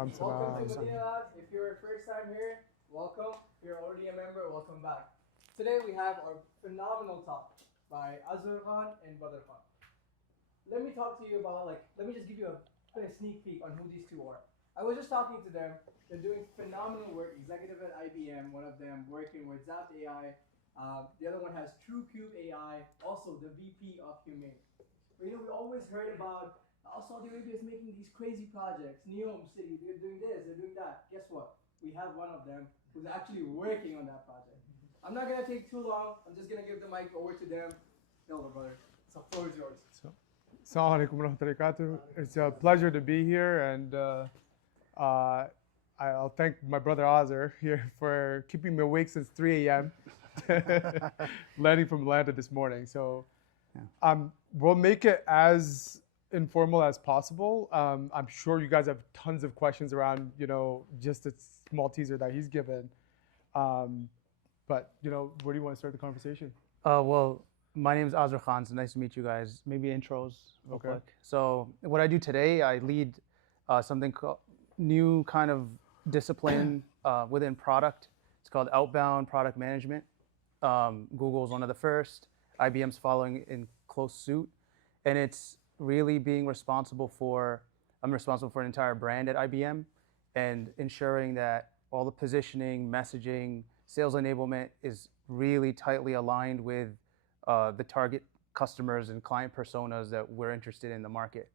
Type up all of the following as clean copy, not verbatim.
Welcome to Salam. Medina. If you're first time here, welcome. If you're already a member, welcome back. Today we have our phenomenal talk by Azhar Khan and Badar Khan. Let me talk to you about let me just give you a sneak peek on who these two are. I was just talking to them. They're doing phenomenal work. Executive at IBM, one of them working with Zap AI. The other one has TrueCube AI, also the VP of Humane. We always heard about Saudi Arabia is making these crazy projects. NEOM City, they're doing this, they're doing that. Guess what? We have one of them who's actually working on that project. I'm not gonna take too long. I'm just gonna give the mic over to them. Hello, brother. So, floor is yours. Assalamu alaikum wa rahmatullahi wa barakatuh. It's a pleasure to be here, and I'll thank my brother Azer here for keeping me awake since 3 a.m. landing from Atlanta this morning. So we'll make it as informal as possible. I'm sure you guys have tons of questions around, just a small teaser that he's given. But, where do you want to start the conversation? Well, my name is Azhar Khan. So nice to meet you guys. Maybe intros real quick. So what I do today, I lead something called new kind of discipline within product. It's called outbound product management. Google's one of the first. IBM's following in close suit. And it's really I'm responsible for an entire brand at IBM and ensuring that all the positioning, messaging, sales enablement is really tightly aligned with the target customers and client personas that we're interested in the market.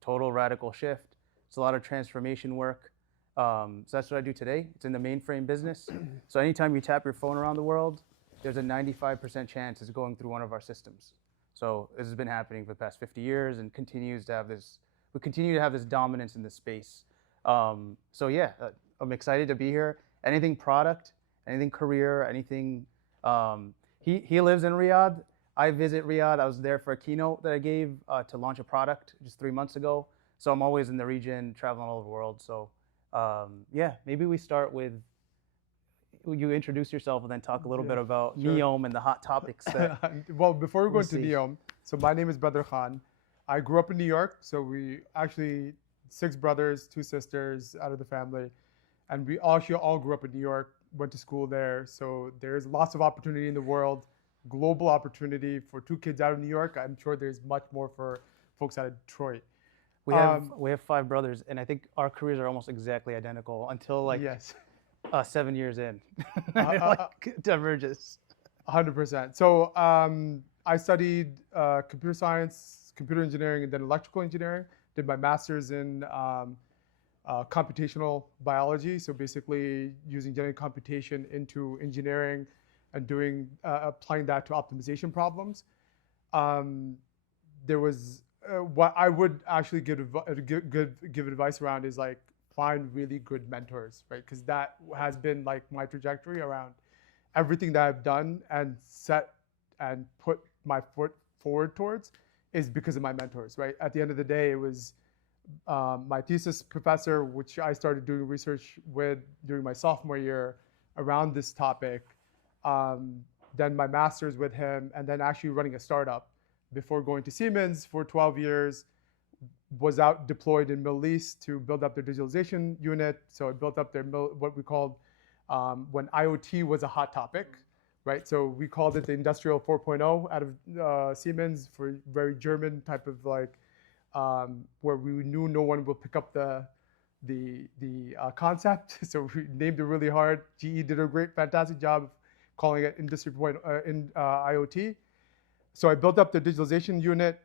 Total radical shift. It's a lot of transformation work. So that's what I do today. It's in the mainframe business. So anytime you tap your phone around the world, there's a 95% chance it's going through one of our systems. So this has been happening for the past 50 years and continues to have this. We continue to have this dominance in this space. So yeah, I'm excited to be here. Anything product, anything career, anything. He lives in Riyadh. I visit Riyadh. I was there for a keynote that I gave to launch a product just 3 months ago. So I'm always in the region, traveling all over the world. So yeah, maybe we start with you introduce yourself and then talk a little bit about NEOM and the hot topics. Well, before we go into NEOM, so my name is Badar Khan. I grew up in New York. So we actually 6 brothers, 2 sisters out of the family. And we actually all grew up in New York, went to school there. So there's lots of opportunity in the world, global opportunity for 2 kids out of New York. I'm sure there's much more for folks out of Detroit. We have 5 brothers, and I think our careers are almost exactly identical until 7 years in. Diverges. 100%. So I studied computer science, computer engineering, and then electrical engineering. Did my master's in computational biology. So basically using genetic computation into engineering and applying that to optimization problems. There was what I would actually give advice around is find really good mentors, right? Because that has been my trajectory around everything that I've done and set and put my foot forward towards is because of my mentors, right? At the end of the day, it was my thesis professor, which I started doing research with during my sophomore year around this topic. Then my master's with him, and then actually running a startup before going to Siemens for 12 years. Was out deployed in Middle East to build up their digitalization unit. So it built up their what we called when IoT was a hot topic, right? So we called it the Industrial 4.0 out of Siemens for very German type of where we knew no one will pick up the concept. So we named it really hard. GE did a fantastic job of calling it Industry 4.0 in IoT. So I built up the digitalization unit.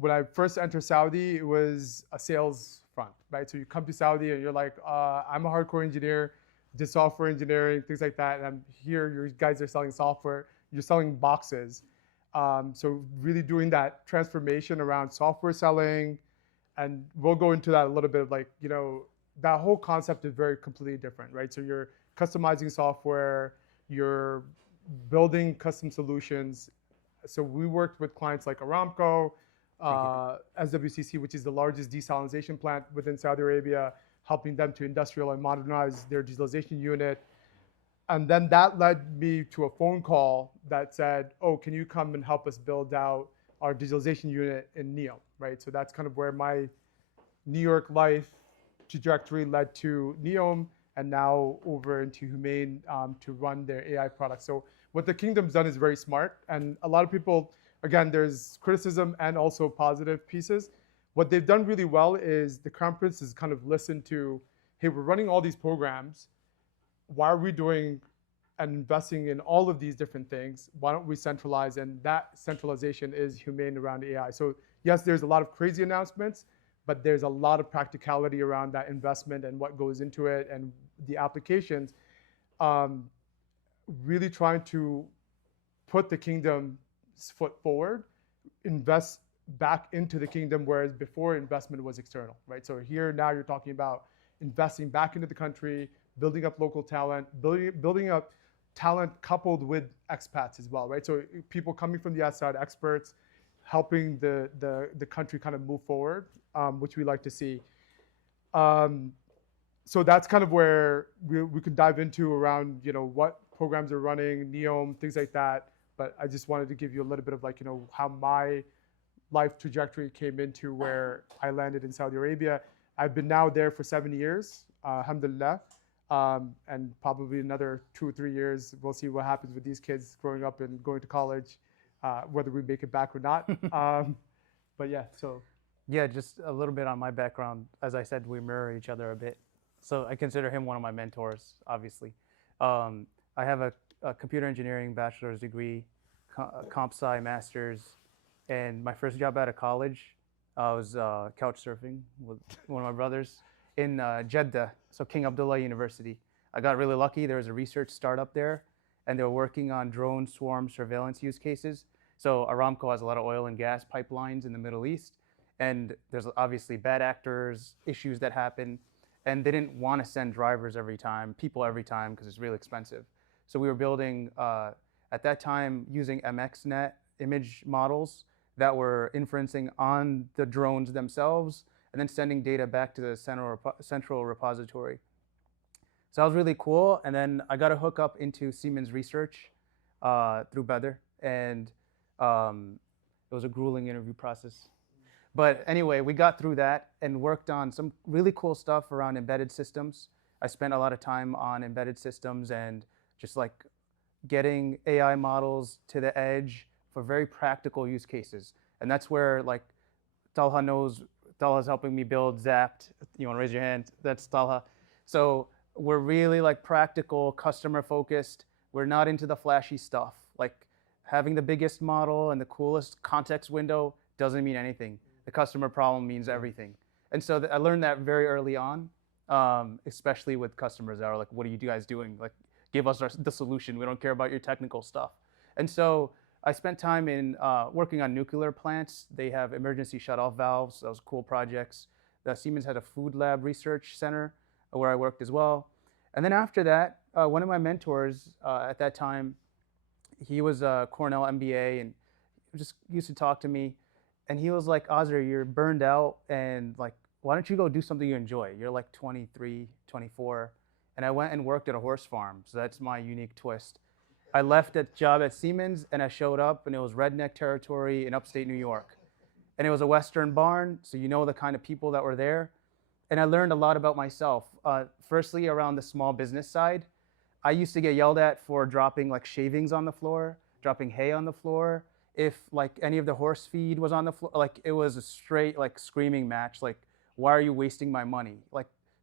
When I first entered Saudi, it was a sales front, right? So you come to Saudi and you're like, I'm a hardcore engineer, did software engineering, things like that. And I'm here, you guys are selling software, you're selling boxes. So really doing that transformation around software selling. And we'll go into that a little bit that whole concept is very completely different, right? So you're customizing software, you're building custom solutions. So we worked with clients like Aramco, SWCC, which is the largest desalination plant within Saudi Arabia, helping them to industrial and modernize their digitalization unit. And then that led me to a phone call that said, oh, can you come and help us build out our digitalization unit in NEOM, right? So that's kind of where my New York life trajectory led to NEOM, and now over into Humane to run their AI products. So what the kingdom's done is very smart, and a lot of people, again, there's criticism and also positive pieces. What they've done really well is the Crown Prince has kind of listened to, hey, we're running all these programs. Why are we doing and investing in all of these different things? Why don't we centralize? And that centralization is Humane around AI. So yes, there's a lot of crazy announcements, but there's a lot of practicality around that investment and what goes into it and the applications. Really trying to put the kingdom's foot forward, invest back into the kingdom, whereas before investment was external, right? So here now you're talking about investing back into the country, building up local talent, building up talent coupled with expats as well, right? So people coming from the outside, experts, helping the country kind of move forward, which we like to see. So that's kind of where we could dive into around, what programs are running, NEOM, things like that. But I just wanted to give you a little bit of how my life trajectory came into where I landed in Saudi Arabia. I've been now there for 7 years, alhamdulillah. And probably another 2 or 3 years, we'll see what happens with these kids growing up and going to college, whether we make it back or not. But yeah, so. Yeah, just a little bit on my background. As I said, we mirror each other a bit. So I consider him one of my mentors, obviously. I have a computer engineering bachelor's degree, comp sci master's, and my first job out of college, I was couch surfing with one of my brothers in Jeddah, so King Abdullah University. I got really lucky. There was a research startup there, and they were working on drone swarm surveillance use cases. So Aramco has a lot of oil and gas pipelines in the Middle East, and there's obviously bad actors, issues that happen, and they didn't want to send drivers every time, people every time, because it's really expensive. So we were building, at that time, using MXNet image models that were inferencing on the drones themselves, and then sending data back to the central repository. So that was really cool. And then I got a hook up into Siemens research through Badar, and it was a grueling interview process. But anyway, we got through that and worked on some really cool stuff around embedded systems. I spent a lot of time on embedded systems and just getting AI models to the edge for very practical use cases. And that's where Talha's helping me build Zapped. You want to raise your hand? That's Talha. So we're really practical, customer focused. We're not into the flashy stuff. Having the biggest model and the coolest context window doesn't mean anything. The customer problem means everything. And so I learned that very early on, especially with customers that are like, what are you guys doing? Give us the solution. We don't care about your technical stuff. And so I spent time in working on nuclear plants. They have emergency shutoff valves. Those cool projects. Siemens had a food lab research center where I worked as well. And then after that, one of my mentors at that time, he was a Cornell MBA and just used to talk to me. And he was like, Azer, you're burned out, and why don't you go do something you enjoy? You're 23, 24. And I went and worked at a horse farm. So that's my unique twist. I left that job at Siemens and I showed up, and it was redneck territory in upstate New York. And it was a Western barn, so you know the kind of people that were there. And I learned a lot about myself. Firstly, around the small business side, I used to get yelled at for dropping shavings on the floor, dropping hay on the floor. If any of the horse feed was on the floor, it was a straight screaming match. Why are you wasting my money?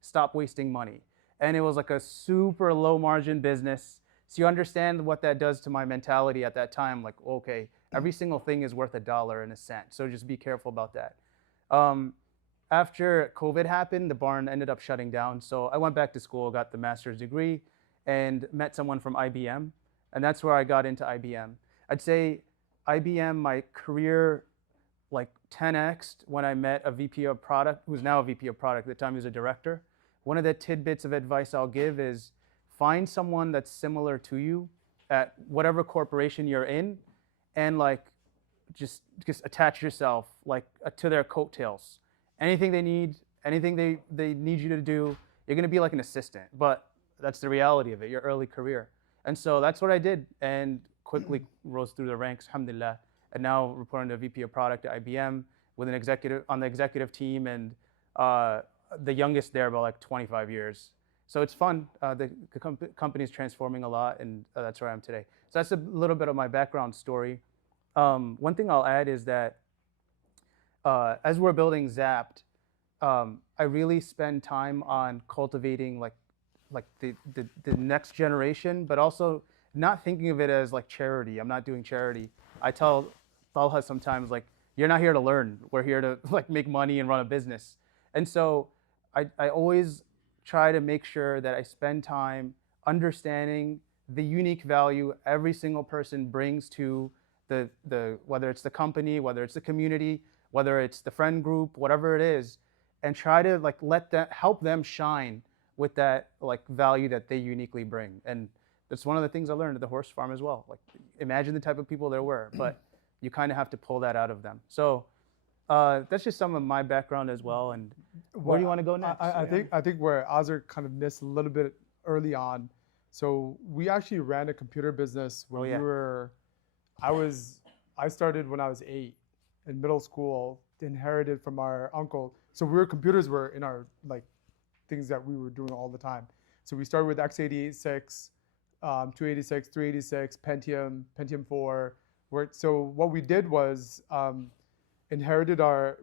Stop wasting money. And it was a super low margin business. So you understand what that does to my mentality at that time. Okay, every single thing is worth $1.01. So just be careful about that. After COVID happened, the barn ended up shutting down. So I went back to school, got the master's degree, and met someone from IBM. And that's where I got into IBM. I'd say IBM, my career 10x'd when I met a VP of product, who's now a VP of product. At the time he was a director. One of the tidbits of advice I'll give is find someone that's similar to you at whatever corporation you're in, and just attach yourself to their coattails. Anything they need, anything they need you to do, you're gonna be like an assistant. But that's the reality of it, your early career. And so that's what I did, and quickly rose through the ranks, alhamdulillah, and now reporting to VP of product at IBM with on the executive team, and the youngest there about like 25 years. So it's fun. The company is transforming a lot, and that's where I am today. So that's a little bit of my background story. One thing I'll add is that as we're building Zapped, I really spend time on cultivating like the next generation, but also not thinking of it as like charity. I'm not doing charity. I tell Talha sometimes, like, you're not here to learn. We're here to like make money and run a business. And so I always try to make sure that I spend time understanding the unique value every single person brings to the whether it's the company, whether it's the community, whether it's the friend group, whatever it is, and try to like let them help them shine with that like value that they uniquely bring. And that's one of the things I learned at the horse farm as well. Like, imagine the type of people there were, but you kind of have to pull that out of them. So that's just some of my background as well. And where do you want to go next? I think where Azhar kind of missed a little bit early on. So we actually ran a computer business where I started when I was 8 in middle school, inherited from our uncle. So computers were in our like things that we were doing all the time. So we started with x86, 286, 386, Pentium 4. So what we did was inherited our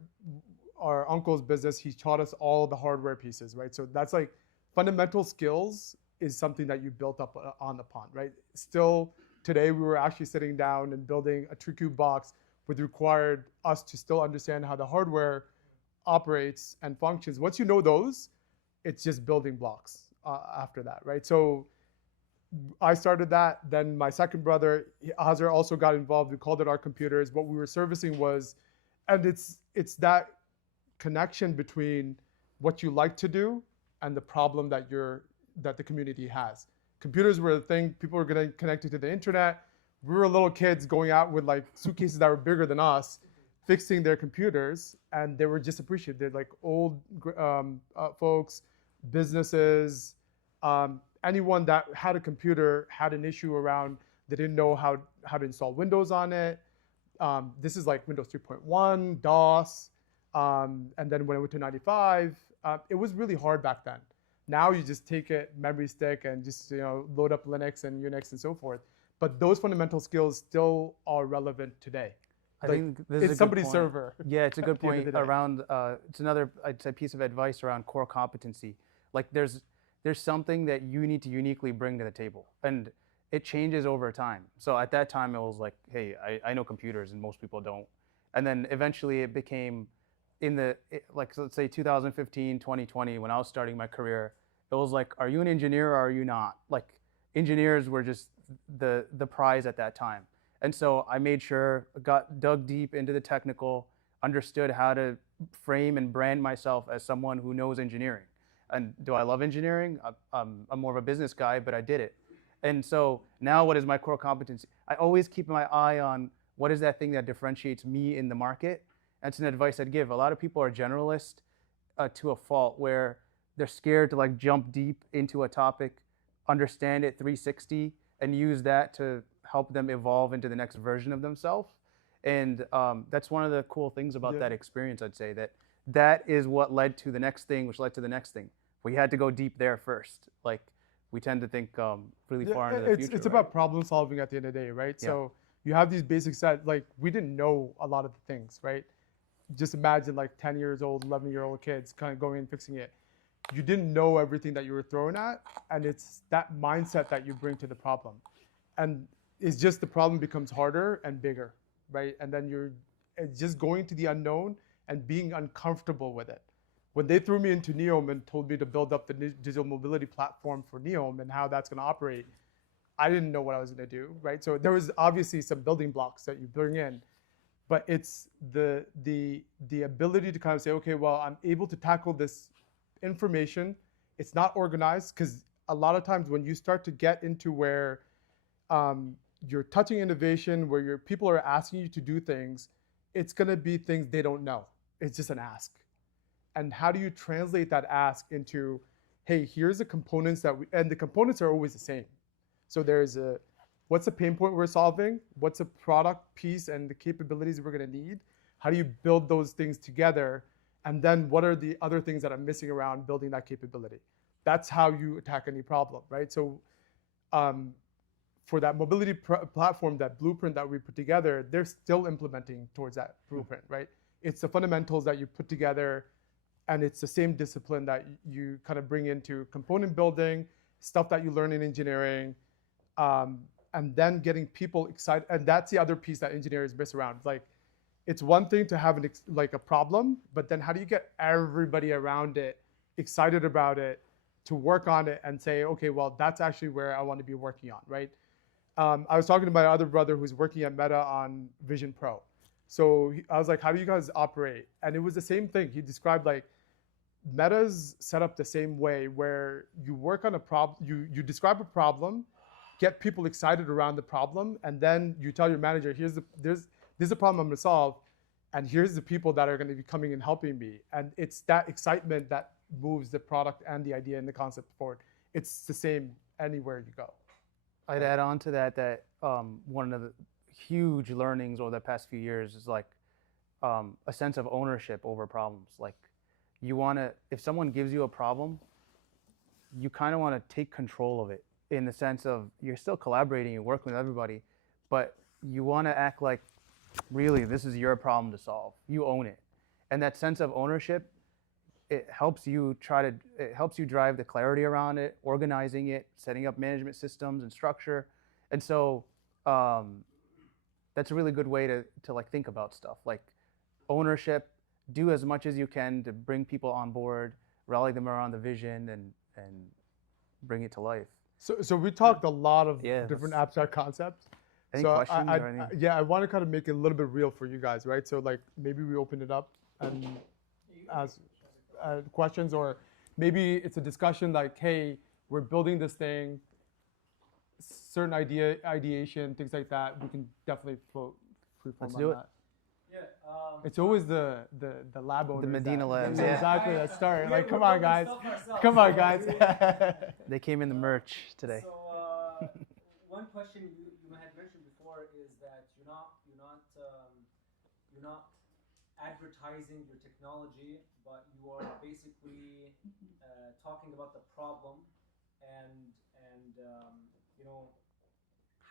uncle's business. He taught us all the hardware pieces, right? So that's like fundamental skills is something that you built up upon, right? Still today, we were actually sitting down and building a TrueCube box, which required us to still understand how the hardware operates and functions. Once you know those, it's just building blocks after that, right? So I started that. Then my second brother, Azhar, also got involved. We called it our computers. What we were servicing was, and it's that connection between what you like to do and the problem that the community has. Computers were the thing. People were getting connected to the internet. We were little kids going out with like suitcases that were bigger than us, fixing their computers, and they were just appreciated. They're like old folks, businesses, anyone that had a computer had an issue around, they didn't know how to install Windows on it. This is like Windows 3.1, DOS, and then when it went to 95, it was really hard back then. Now you just take a memory stick and just load up Linux and Unix and so forth. But those fundamental skills still are relevant today. I think this is it's somebody's server. Yeah, it's a good point around. It's another, I'd say, piece of advice around core competency. Like there's something that you need to uniquely bring to the table, and it changes over time. So at that time, it was like, hey, I know computers, and most people don't. And then eventually, it became like let's say 2015, 2020, when I was starting my career, it was like, are you an engineer or are you not? Like engineers were just the prize at that time. And so I made sure, dug deep into the technical, understood how to frame and brand myself as someone who knows engineering. And do I love engineering? I'm more of a business guy, but I did it. And so now what is my core competency? I always keep my eye on what is that thing that differentiates me in the market. That's an advice I'd give. A lot of people are generalist to a fault, where they're scared to like jump deep into a topic, understand it 360, and use that to help them evolve into the next version of themselves. And that's one of the cool things about that experience, I'd say, that is what led to the next thing, which led to the next thing. We had to go deep there first. Like we tend to think really far into the future. It's about problem solving at the end of the day, right? Yeah. So you have these basic sets, like we didn't know a lot of the things, right? Just imagine like 10 years old, 11-year-old kids kind of going and fixing it. You didn't know everything that you were thrown at, and it's that mindset that you bring to the problem. And it's just the problem becomes harder and bigger, right? And then it's just going to the unknown and being uncomfortable with it. When they threw me into NEOM and told me to build up the digital mobility platform for NEOM and how that's going to operate, I didn't know what I was going to do, right? So there was obviously some building blocks that you bring in, but it's the ability to kind of say, okay, well, I'm able to tackle this information. It's not organized, because a lot of times when you start to get into where you're touching innovation, where your people are asking you to do things, it's going to be things they don't know. It's just an ask. And how do you translate that ask into, hey, here's the components and the components are always the same. So what's the pain point we're solving? What's a product piece and the capabilities we're going to need? How do you build those things together? And then what are the other things that I'm missing around building that capability? That's how you attack any problem, right? So for that mobility platform, that blueprint that we put together, they're still implementing towards that blueprint, right? It's the fundamentals that you put together, and it's the same discipline that you kind of bring into component building, stuff that you learn in engineering, and then getting people excited. And that's the other piece that engineers miss around. Like, it's one thing to have like a problem, but then how do you get everybody around it excited about it, to work on it and say, okay, well, that's actually where I want to be working on, right? I was talking to my other brother who's working at Meta on Vision Pro. So I was like, how do you guys operate? And it was the same thing. He described like Meta's set up the same way, where you work on a problem, you describe a problem, get people excited around the problem, and then you tell your manager, there's a problem I'm gonna solve, and here's the people that are gonna be coming and helping me. And it's that excitement that moves the product and the idea and the concept forward. It's the same anywhere you go. I'd add on to that one of the huge learnings over the past few years is like a sense of ownership over problems. Like, you want to, if someone gives you a problem, you kind of want to take control of it, in the sense of you're still collaborating, you're working with everybody, but you want to act like, really, this is your problem to solve. You own it. And that sense of ownership, it helps you drive the clarity around it, organizing it, setting up management systems and structure. And so that's a really good way to like think about stuff. Like, ownership, do as much as you can to bring people on board, rally them around the vision, and bring it to life. So we talked a lot of Yeah, different abstract concepts. Any So questions or anything? yeah, I want to kind of make it a little bit real for you guys, right? So like, maybe we open it up and ask questions, or maybe it's a discussion like, hey, we're building this thing, certain ideation, things like that. We can definitely float freeform Let's on do it. that. Yeah. It's always the lab owners. The Medina labs, Yeah, yeah. exactly. That start. Like, come We're on, building guys. stuff ourselves. Come on, guys. They came in the merch today. So one question you had mentioned before is that you're not advertising your technology, but you are basically talking about the problem and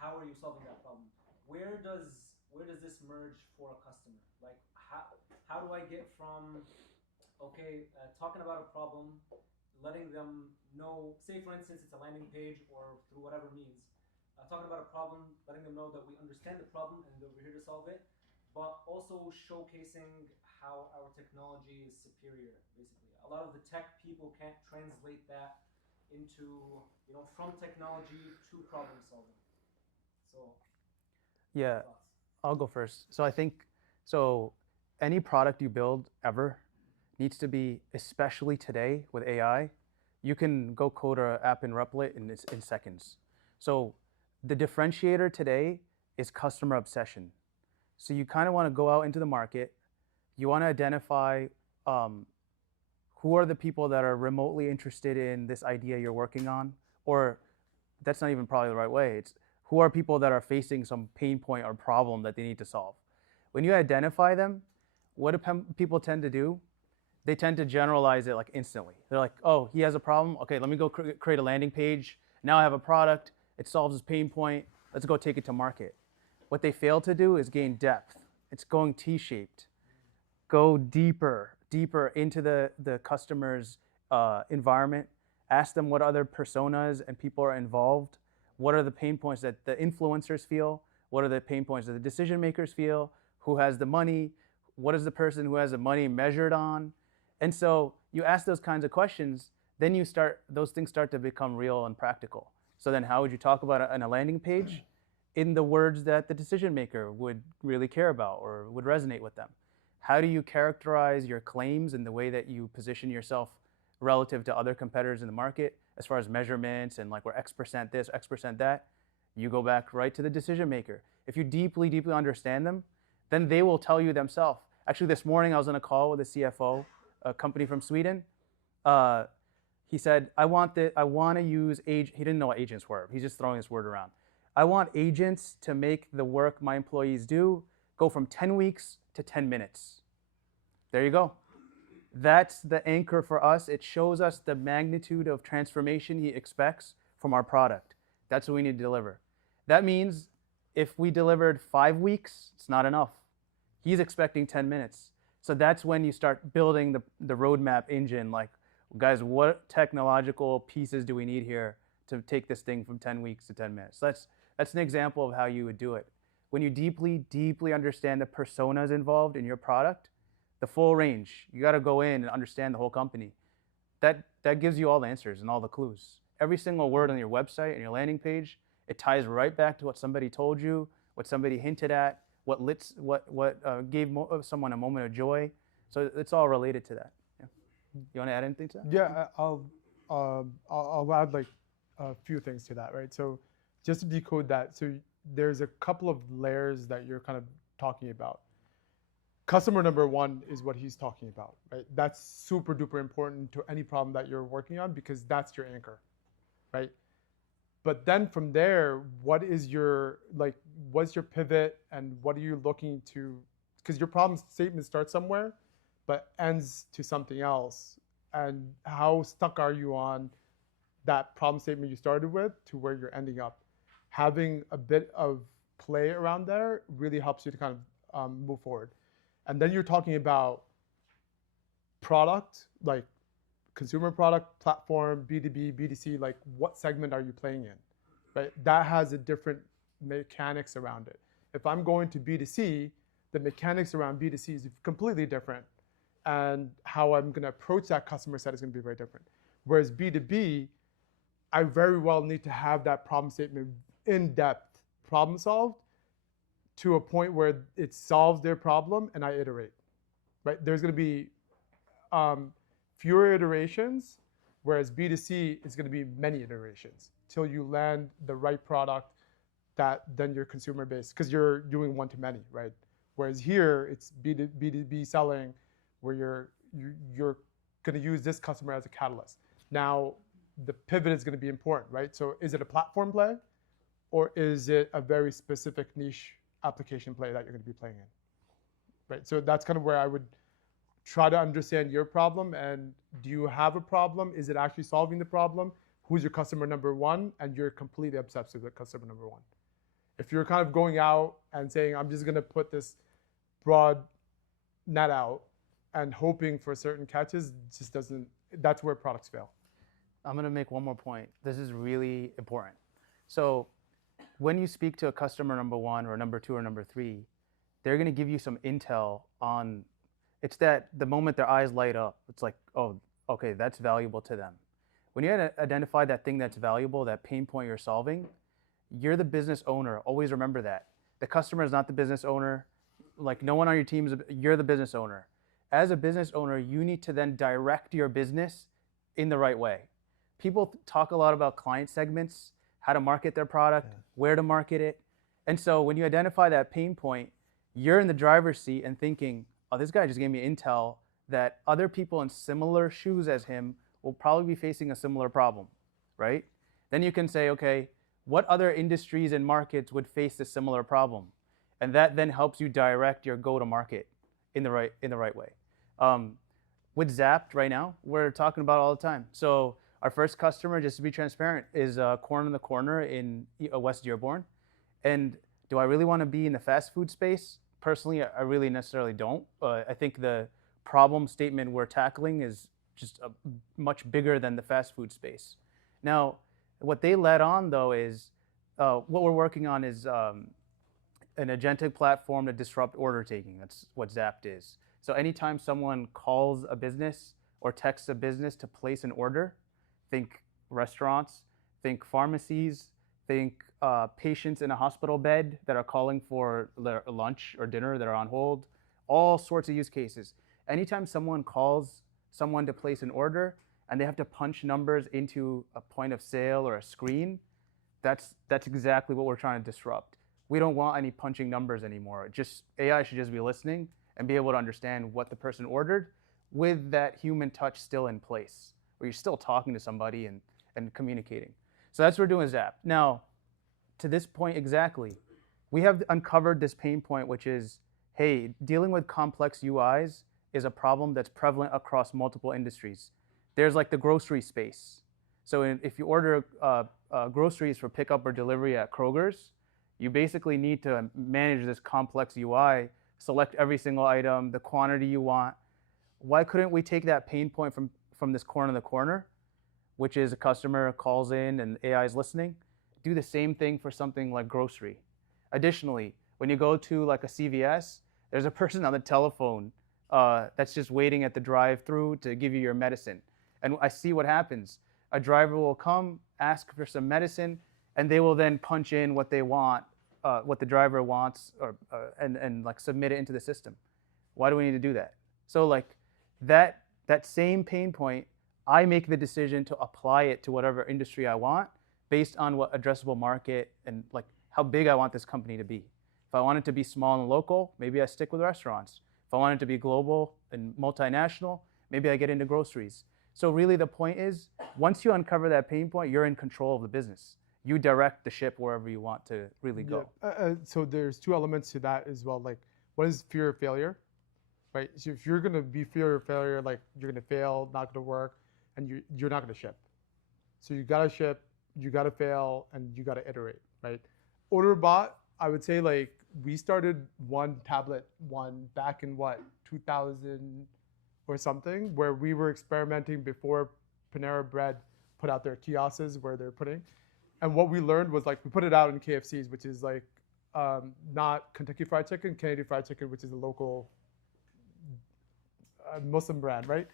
how are you solving that problem? Where does this merge for a customer? Like, how do I get from talking about a problem, letting them know, say for instance it's a landing page or through whatever means, talking about a problem, letting them know that we understand the problem and that we're here to solve it, but also showcasing how our technology is superior, basically. A lot of the tech people can't translate that into, from technology to problem solving. So, Yeah, thoughts? I'll go first. So I think, any product you build ever needs to be, especially today with AI, you can go code an app in Replit in seconds. So the differentiator today is customer obsession. So you kind of want to go out into the market. You want to identify who are the people that are remotely interested in this idea you're working on, or that's not even probably the right way. It's who are people that are facing some pain point or problem that they need to solve. When you identify them, what do people tend to do? They tend to generalize it like instantly. They're like, oh, he has a problem. Okay, let me go create a landing page. Now I have a product. It solves his pain point. Let's go take it to market. What they fail to do is gain depth. It's going T-shaped. Go deeper into the customer's environment. Ask them what other personas and people are involved. What are the pain points that the influencers feel? What are the pain points that the decision makers feel? Who has the money? What is the person who has the money measured on? And so you ask those kinds of questions, then those things start to become real and practical. So then how would you talk about it on a landing page? In the words that the decision maker would really care about or would resonate with them. How do you characterize your claims and the way that you position yourself relative to other competitors in the market as far as measurements and like we're X% this, X% that? You go back right to the decision maker. If you deeply, deeply understand them, then they will tell you themselves. Actually, this morning I was on a call with a CFO, a company from Sweden. He said, I want to use he didn't know what agents were. He's just throwing this word around. I want agents to make the work my employees do go from 10 weeks to 10 minutes. There you go. That's the anchor for us. It shows us the magnitude of transformation he expects from our product. That's what we need to deliver. That means if we delivered 5 weeks, it's not enough. He's expecting 10 minutes. So that's when you start building the roadmap engine. Like, guys, what technological pieces do we need here to take this thing from 10 weeks to 10 minutes? That's an example of how you would do it. When you deeply understand the personas involved in your product, the full range, you got to go in and understand the whole company. That gives you all the answers and all the clues. Every single word on your website and your landing page, it ties right back to what somebody told you, what somebody hinted at, what gave someone a moment of joy. So it's all related to that. Yeah. You want to add anything to that? Yeah, I'll add like a few things to that, right? So just to decode that, so there's a couple of layers that you're kind of talking about. Customer number one is what he's talking about, right? That's super duper important to any problem that you're working on because that's your anchor, right? But then from there, what's your pivot and what are you looking to, because your problem statement starts somewhere, but ends to something else. And how stuck are you on that problem statement you started with to where you're ending up? Having a bit of play around there really helps you to kind of move forward. And then you're talking about product, like consumer product, platform, B2B, B2C, like what segment are you playing in, right? That has a different mechanics around it. If I'm going to B2C, the mechanics around B2C is completely different. And how I'm going to approach that customer set is going to be very different. Whereas B2B, I very well need to have that problem statement in-depth problem solved to a point where it solves their problem and I iterate, right? There's going to be fewer iterations, whereas B2C is going to be many iterations till you land the right product that then your consumer base, because you're doing one-to-many, right? Whereas here it's B2B selling, where you're going to use this customer as a catalyst. Now, the pivot is going to be important, right? So is it a platform play, or is it a very specific niche application play that you're going to be playing in, right? So that's kind of where I would try to understand your problem. And do you have a problem? Is it actually solving the problem? Who's your customer number one? And you're completely obsessed with customer number one. If you're kind of going out and saying, I'm just going to put this broad net out and hoping for certain catches, just doesn't, that's where products fail. I'm going to make one more point. This is really important. So when you speak to a customer number one or number two or number three, they're going to give you some intel on, it's that the moment their eyes light up, it's like, oh, okay, that's valuable to them. When you identify that thing that's valuable, that pain point you're solving, you're the business owner. Always remember that. The customer is not the business owner. Like, no one on your team is, you're the business owner. As a business owner, you need to then direct your business in the right way. People talk a lot about client segments, how to market their product, where to market it. And so when you identify that pain point, you're in the driver's seat and thinking, oh, this guy just gave me intel that other people in similar shoes as him will probably be facing a similar problem, right? Then you can say, okay, what other industries and markets would face a similar problem? And that then helps you direct your go-to-market in the right way. With Zapped right now, we're talking about it all the time. So our first customer, just to be transparent, is Corn on the Corner in West Dearborn. And do I really want to be in the fast food space? Personally, I really necessarily don't. I think the problem statement we're tackling is just much bigger than the fast food space. Now, what they led on, though, is what we're working on is an agentic platform to disrupt order taking. That's what Zapped is. So anytime someone calls a business or texts a business to place an order, think restaurants, think pharmacies, think patients in a hospital bed that are calling for their lunch or dinner that are on hold, all sorts of use cases. Anytime someone calls someone to place an order and they have to punch numbers into a point of sale or a screen, that's exactly what we're trying to disrupt. We don't want any punching numbers anymore. AI should just be listening and be able to understand what the person ordered with that human touch still in place, where you're still talking to somebody and communicating. So that's what we're doing with Zapped. Now, to this point exactly, we have uncovered this pain point, which is, hey, dealing with complex UIs is a problem that's prevalent across multiple industries. There's like the grocery space. So if you order groceries for pickup or delivery at Kroger's, you basically need to manage this complex UI, select every single item, the quantity you want. Why couldn't we take that pain point from this corner to the corner, which is a customer calls in and AI is listening, do the same thing for something like grocery. Additionally, when you go to like a CVS, there's a person on the telephone that's just waiting at the drive-through to give you your medicine. And I see what happens. A driver will come, ask for some medicine, and they will then punch in what they want, what the driver wants, and like submit it into the system. Why do we need to do that? So like that same pain point, I make the decision to apply it to whatever industry I want based on what addressable market and like how big I want this company to be. If I want it to be small and local, maybe I stick with restaurants. If I want it to be global and multinational, maybe I get into groceries. So really the point is, once you uncover that pain point, you're in control of the business. You direct the ship wherever you want to really go. So there's two elements to that as well. Like, one is fear of failure, right? So if you're gonna be fear of failure, like you're gonna fail, not gonna work, and you're not gonna ship. So you gotta ship, you gotta fail, and you gotta iterate, right? OrderBot, I would say like we started one back in what, 2000 or something, where we were experimenting before Panera Bread put out their kiosks where they're putting. And what we learned was like, we put it out in KFCs, which is like not Kentucky Fried Chicken, Canadian Fried Chicken, which is a local Muslim brand, right?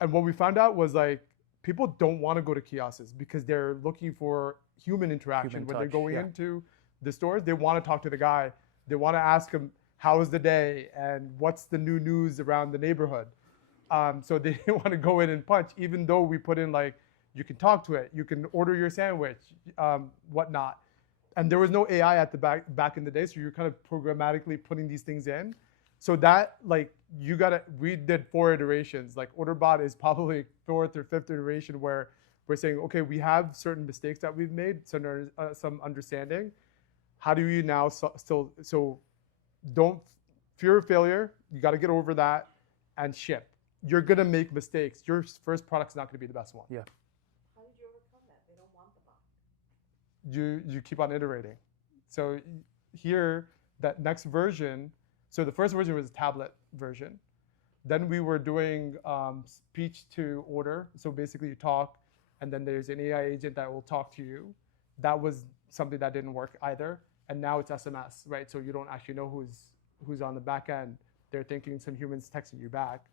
And what we found out was like, people don't want to go to kiosks because they're looking for human interaction. When they're going into the stores, they want to talk to the guy. They want to ask him, how was the day? And what's the new news around the neighborhood? So they didn't want to go in and punch, even though we put in like, you can talk to it, you can order your sandwich, whatnot. And there was no AI at the back in the day, so you're kind of programmatically putting these things in. So that, like, we did 4 iterations. Like, OrderBot is probably 4th or 5th iteration where we're saying, okay, we have certain mistakes that we've made, some understanding. How do you now so don't fear of failure, you got to get over that and ship. You're going to make mistakes. Your first product's not going to be the best one. Yeah. How did you overcome that? They don't want the bot. You keep on iterating. So here, that next version, so the first version was a tablet version. Then we were doing speech to order. So basically you talk, and then there's an AI agent that will talk to you. That was something that didn't work either. And now it's SMS, right? So you don't actually know who's on the back end. They're thinking some humans texting you back.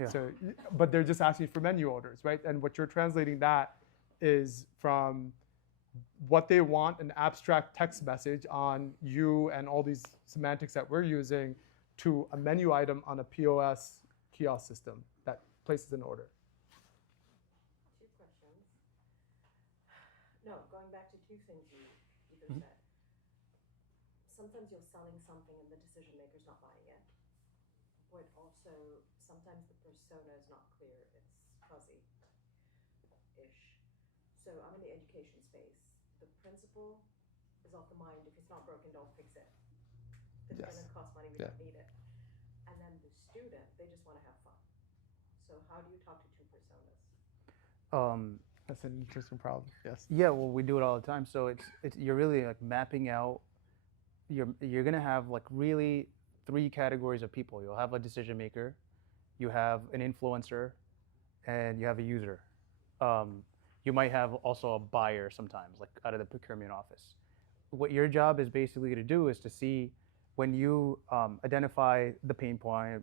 Yeah. So, but they're just asking for menu orders, right? And what you're translating that is from what they want, an abstract text message on you and all these semantics that we're using, to a menu item on a POS kiosk system that places an order. 2 questions. No, going back to 2 things you just said. Sometimes you're selling something and the decision maker's not buying it. But also, sometimes the persona is not clear, it's fuzzy-ish. So I'm in the education space. The principal is of the mind, if it's not broken, don't fix it. It's going to cost money, we don't need it. And then the student, they just want to have fun. So how do you talk to 2 personas? That's an interesting problem. Yes. Yeah, well, we do it all the time. So it's you're really like mapping out. You're gonna have like really 3 categories of people. You'll have a decision maker, you have an influencer, and you have a user. You might have also a buyer sometimes, like out of the procurement office. What your job is basically to do is to see when you identify the pain point,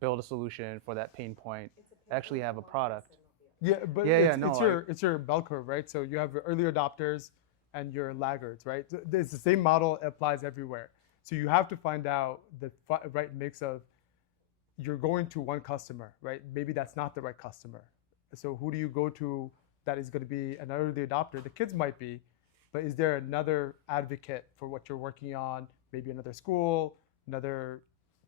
build a solution for that pain point, actually have a product. Yeah, but it's your bell curve, right? So you have your early adopters and your laggards, right? So it's the same model applies everywhere. So you have to find out the right mix of, you're going to one customer, right? Maybe that's not the right customer. So who do you go to that is going to be an early adopter? The kids might be, but is there another advocate for what you're working on? Maybe another school, another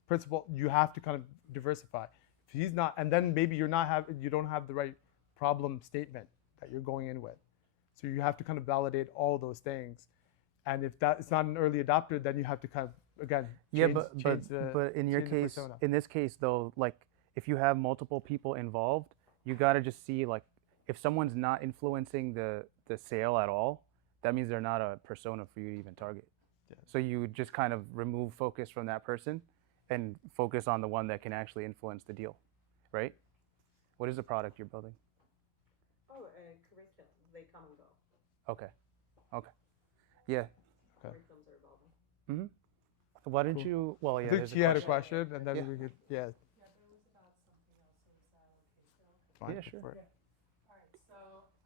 principal. You have to kind of diversify. If he's not, and then maybe you don't have the right problem statement that you're going in with. So you have to kind of validate all those things. And if it's not an early adopter, then you have to kind of, again, but in your case, in this case though, like if you have multiple people involved, you got to just see like if someone's not influencing the sale at all, that means they're not a persona for you to even target. Yeah. So you just kind of remove focus from that person and focus on the one that can actually influence the deal, right? What is the product you're building? Oh, curriculum. They come and go. Okay. Okay. Yeah. Okay. Curriculums are evolving. Mm-hmm. Why didn't Cool. you? Well, yeah. I think there's she had a question. question, and then Yeah. we could, Yeah, there was about something else. So is that okay still? fine, Yeah, go sure. for it. All right. So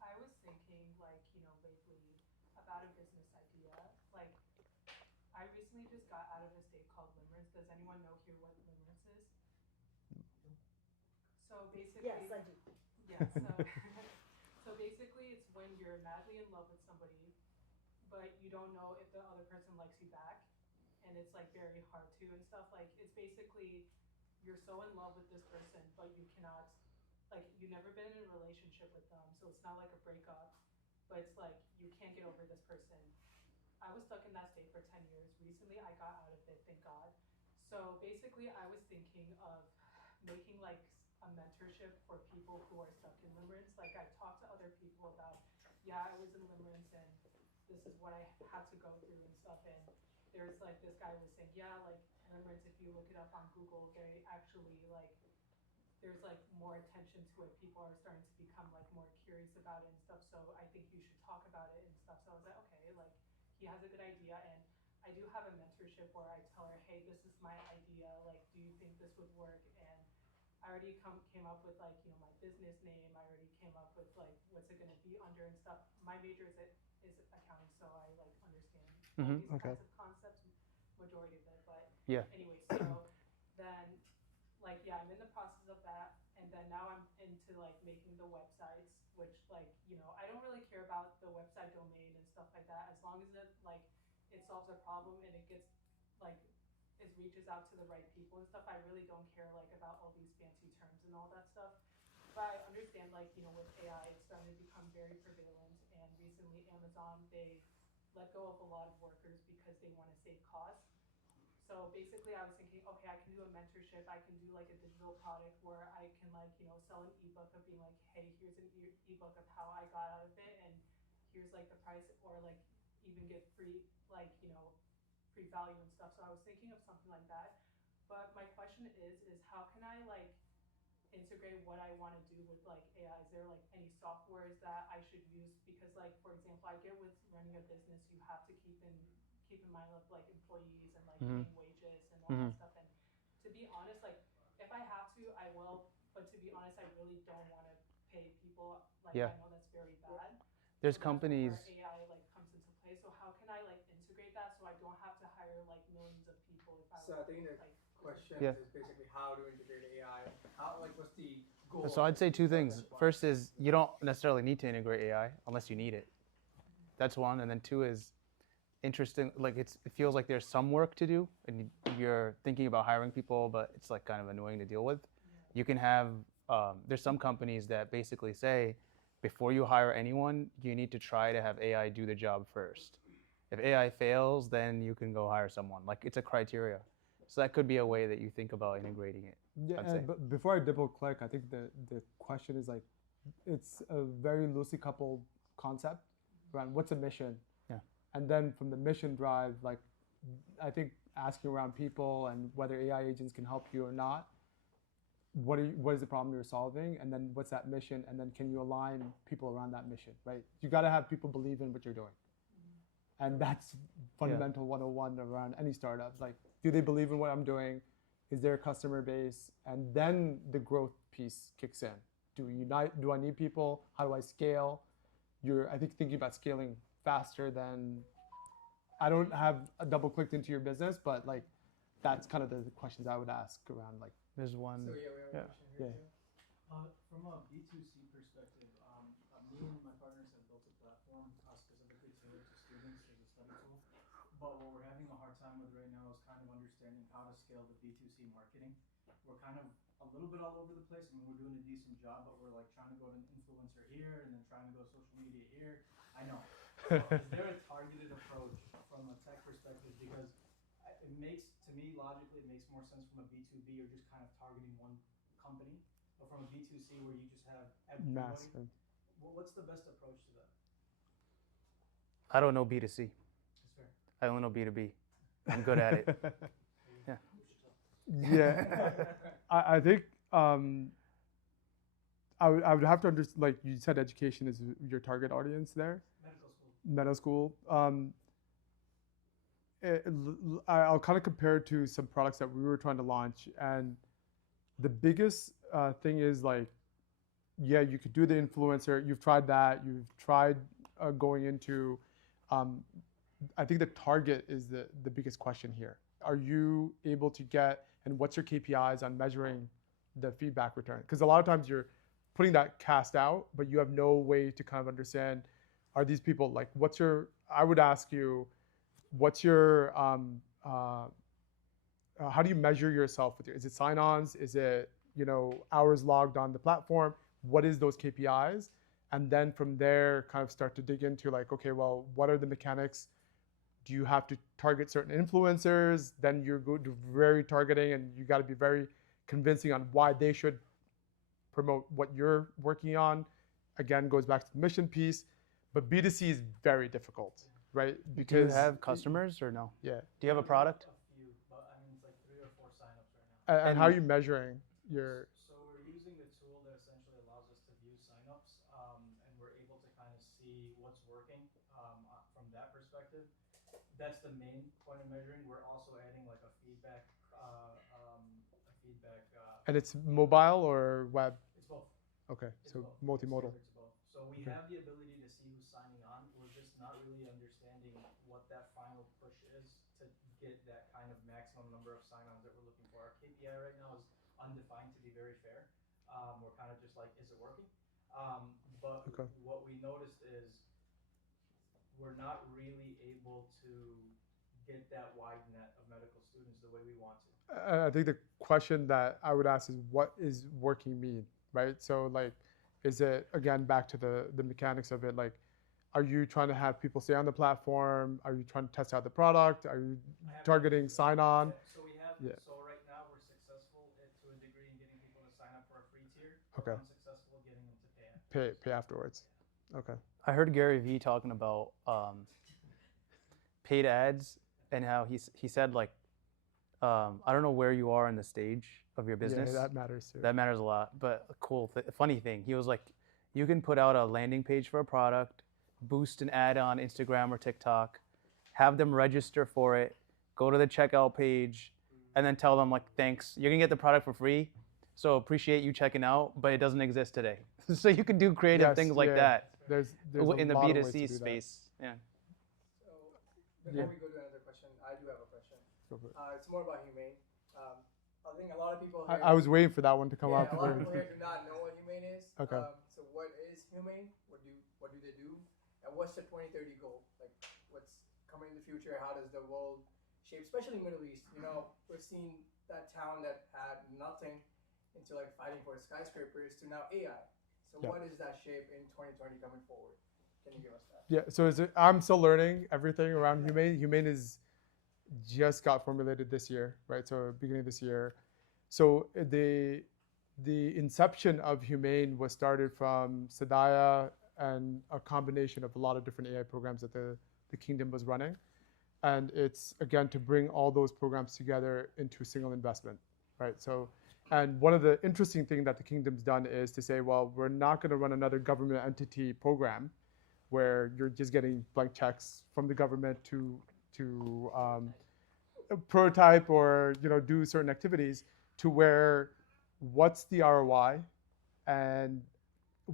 I was thinking, like, lately about a business idea. Like, I recently just got out of a state called limerence. Does anyone know here what limerence is? So basically, Yes, I do. yeah. So so basically, it's when you're madly in love with somebody, but you don't know if the other person likes you back, and it's like very hard to and stuff. Like, it's basically you're so in love with this person, but you cannot, like, you've never been in a relationship with them, so it's not like a breakup, but it's like you can't get over this person. I was stuck in that state for 10 years. Recently, I got out of it, thank God. So basically, I was thinking of making like a mentorship for people who are stuck in limerence. Like, I talked to other people about, yeah, I was in limerence and this is what I had to go through and stuff. And there's like this guy was saying, yeah, like limerence, if you look it up on Google, they actually like there's like more attention to it. People are starting to become like more curious about it and stuff. So I think you should talk about it and stuff. So I was like, okay, like he has a good idea. And I do have a mentorship where I tell her, hey, this is my idea. Like, do you think this would work? And I already came up with like, my business name. I already came up with like, what's it going to be under and stuff. My major is accounting. So I like understand all these Okay. kinds of concepts, majority of it. But Yeah. anyway, so then like, yeah, I'm in the process of that, and then now I'm into like making the websites, which like, I don't really care about the website domain and stuff like that, as long as it like it solves a problem and it gets like it reaches out to the right people and stuff. I really don't care like about all these fancy terms and all that stuff. But I understand like, with AI it's starting to become very prevalent, and recently Amazon, they let go of a lot of workers because they want to save costs. So basically I was thinking, okay, I can do a mentorship. I can do like a digital product where I can like, sell an ebook of being like, hey, here's an ebook of how I got out of it, and here's like the price, or like even get free, like, free value and stuff. So I was thinking of something like that. But my question is how can I like integrate what I want to do with like AI? Is there like any softwares that I should use? Because like, for example, I get with running a business, you have to keep in mind of like employees and like paying wages and all that stuff. And to be honest, like if I have to, I will. But to be honest, I really don't want to pay people. Like, Yeah. I know that's very bad. There's So that's companies. where AI like comes into play. So how can I like integrate that so I don't have to hire like millions of people if I So I think the like question Yeah. is basically how to integrate AI. How, like, what's the goal? So I'd say two things. First is you don't necessarily need to integrate AI unless you need it. That's one. And then two is interesting. Like it feels like there's some work to do, and you're thinking about hiring people, but it's like kind of annoying to deal with. You can have. There's some companies that basically say, before you hire anyone, you need to try to have AI do the job first. If AI fails, then you can go hire someone. Like it's a criteria. So that could be a way that you think about integrating it. Yeah, I'd say. but before I double click, I think the question is like, it's a very loosely coupled concept around what's a mission. Yeah. And then from the mission drive, like, I think asking around people and whether AI agents can help you or not, what is the problem you're solving, and then what's that mission, and then can you align people around that mission, right? You got to have people believe in what you're doing. And that's fundamental 101 around any startup. Like, do they believe in what I'm doing? Is there a customer base? And then the growth piece kicks in. Do I need people? How do I scale? I think thinking about scaling faster than, I don't have a double clicked into your business, but like, that's kind of the questions I would ask around like. There's one. So yeah, we have a question here Yeah. too. From a B2C perspective, me and my partners have built a platform specifically tailored to students as a study tool. But what we're having a hard time with right now is kind of understanding how to scale the B2C marketing. We're kind of a little bit all over the place. I mean, we're doing a decent job, but we're like trying to go to an influencer here and then trying to go social media here. I know. So is there a targeted approach from a tech perspective? Because it makes, to me, logically, it makes more sense from a B2B. You're just kind of targeting one company B2C where you just have everybody. Massive. What's the best approach to that? I don't know B2C. That's fair. I only know B2B. I'm good at it. Yeah. Yeah, I think I would have to understand. Like you said, education is your target audience there. Medical school. Medical school. I'll kind of compare it to some products that we were trying to launch, and the biggest thing is like, yeah, you could do the influencer. You've tried that. You've tried going into. I think the target is the biggest question here. Are you able to get, and what's your KPIs on measuring the feedback return? Because a lot of times you're putting that cast out, but you have no way to kind of understand, are these people like, I would ask you, what's your, how do you measure yourself with is it sign-ons? Is it, hours logged on the platform? What is those KPIs? And then from there, kind of start to dig into like, okay, well, what are the mechanics? Do you have to target certain influencers? Then you're going to very targeting, and you got to be very convincing on why they should promote what you're working on. Again, goes back to the mission piece. But B2C is very difficult, right? Because do you have customers or no? Yeah. Do you have a product? A few, but I mean it's like 3 or 4 signups right now. And how are you measuring your? So we're using the tool that essentially allows us to view signups, and we're able to kind of see what's working from that perspective. That's the main point of measuring. We're also adding like a feedback. And it's mobile or web? It's both. Okay, It's so both. multimodal. It's both. So we have the ability to see who's signing on. We're just not really understanding what that final push is to get that kind of maximum number of sign-ons that we're looking for. Our KPI right now is undefined, to be very fair. We're kind of just like, is it working? But what we noticed is we're not really able to get that wide net of medical students the way we want to. I think the question that I would ask is, what is working mean, right? So like, is it, again, back to the mechanics of it, like, are you trying to have people stay on the platform? Are you trying to test out the product? Are you targeting sign-on? So we have, so right now we're successful to a degree in getting people to sign up for a free tier. Okay. We're unsuccessful getting them to Pay afterwards. Okay. I heard Gary Vee talking about paid ads and how he said like, I don't know where you are in the stage of your business. Yeah, that matters too. That matters a lot. But funny thing, he was like, you can put out a landing page for a product, boost an ad on Instagram or TikTok, have them register for it, go to the checkout page, and then tell them like, thanks, you're gonna get the product for free. So appreciate you checking out, but it doesn't exist today. So you can do creative things like that. There's in the B2C space. Yeah. So before we go to another question, I do have a question. It's more about Humane. I think a lot of people here, I was waiting for that one to come up. A lot of people here do not know what Humane is. Okay. So what is Humane? What do they do? And what's the 2030 goal? Like, what's coming in the future? How does the world shape, especially Middle East? We've seen that town that had nothing into like fighting for skyscrapers to now AI. So what is that shape in 2020 coming forward? Can you give us that? Yeah, so I'm still learning everything around Humane. Humane is just got formulated this year, right? So beginning of this year. So the inception of Humane was started from Sadaya and a combination of a lot of different AI programs that the kingdom was running. And it's, again, to bring all those programs together into a single investment, right? So, and one of the interesting things that the kingdom's done is to say, well, we're not going to run another government entity program where you're just getting blank checks from the government to prototype or do certain activities, to where what's the ROI and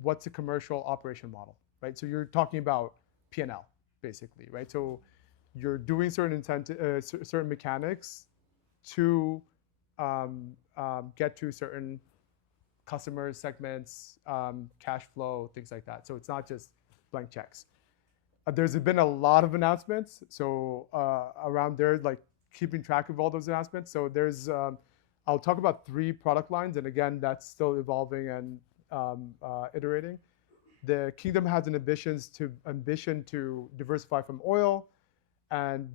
what's the commercial operation model, right? So you're talking about P&L basically, right? So you're doing certain certain mechanics to get to certain customer segments, cash flow, things like that. So it's not just blank checks. There's been a lot of announcements, so around there, like keeping track of all those announcements. So there's, I'll talk about 3 product lines, and again, that's still evolving and iterating. The kingdom has an ambition to diversify from oil, and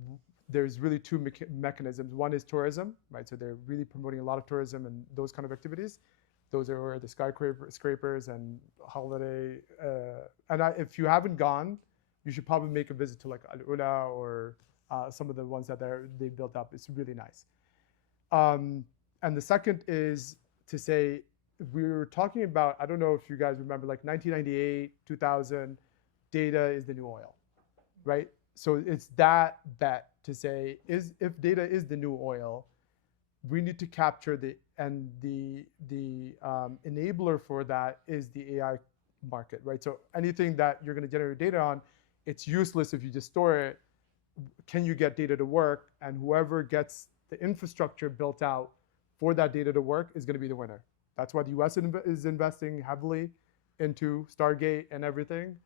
there's really 2 mechanisms. One is tourism, right? So they're really promoting a lot of tourism and those kind of activities. Those are where the skyscrapers and holiday. If you haven't gone, you should probably make a visit to like Al Ula or some of the ones that they built up. It's really nice. And the second is to say, we were talking about, I don't know if you guys remember, like 1998, 2000, data is the new oil, right? So it's that bet to say, if data is the new oil, we need to capture the enabler for that is the AI market, right? So anything that you're going to generate data on, it's useless if you just store it. Can you get data to work? And whoever gets the infrastructure built out for that data to work is going to be the winner. That's why the US is investing heavily into Stargate and everything.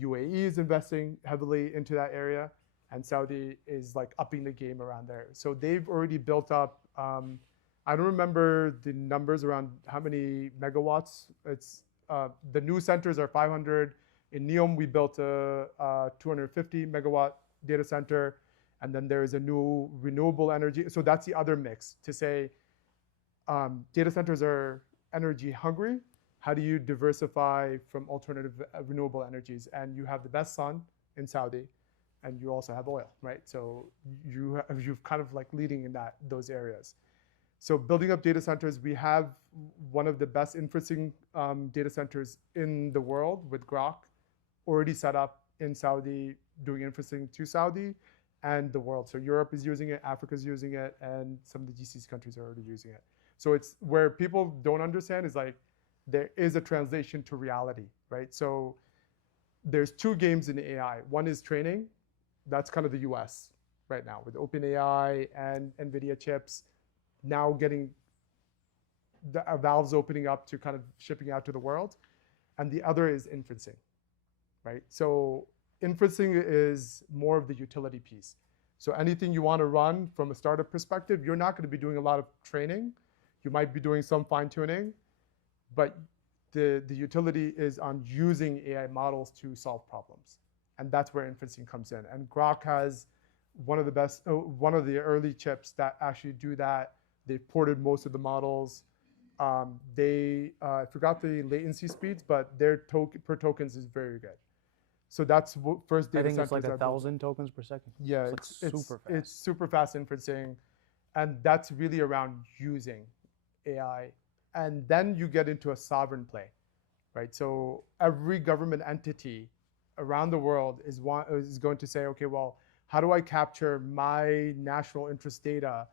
UAE is investing heavily into that area, and Saudi is like upping the game around there. So they've already built up, I don't remember the numbers around how many megawatts. It's the new centers are 500. In NEOM, we built a 250 megawatt data center, and then there is a new renewable energy. So that's the other mix to say data centers are energy hungry. How do you diversify from alternative renewable energies? And you have the best sun in Saudi, and you also have oil, right? So you've kind of like leading in those areas. So building up data centers, we have one of the best inferencing data centers in the world with Grok already set up in Saudi, doing inferencing to Saudi and the world. So Europe is using it, Africa is using it, and some of the GCC countries are already using it. So it's where people don't understand is like, there is a translation to reality, right? So there's two games in AI. One is training. That's kind of the US right now with OpenAI and NVIDIA chips now getting the valves opening up to kind of shipping out to the world. And the other is inferencing, right? So inferencing is more of the utility piece. So anything you want to run from a startup perspective, you're not going to be doing a lot of training. You might be doing some fine tuning, but the utility is on using AI models to solve problems. And that's where inferencing comes in. And Grok has one of the early chips that actually do that. They've ported most of the models. I forgot the latency speeds, but their per tokens is very good. So that's first data I think centers. it's like 1,000 tokens per second. Yeah, it's like super fast. It's super fast inferencing. And that's really around using AI. And then you get into a sovereign play, right? So every government entity around the world is going to say, okay, well, how do I capture my national interest data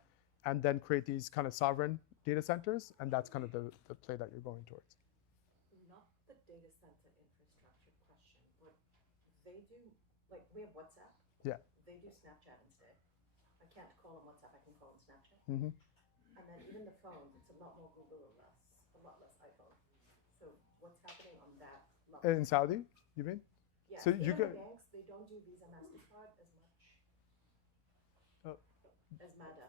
and then create these kind of sovereign data centers? And that's kind of the play that you're going towards. Not the data center infrastructure question. What they do, like we have WhatsApp. Yeah. They do Snapchat instead. I can't call them WhatsApp, I can call them Snapchat. Mm-hmm. And then even the phones, it's a lot more Google or a lot less iPhone. So what's happening on that level? In Saudi, you mean? Yeah, So even you the can. banks, they don't do Visa, MasterCard as much as MADA.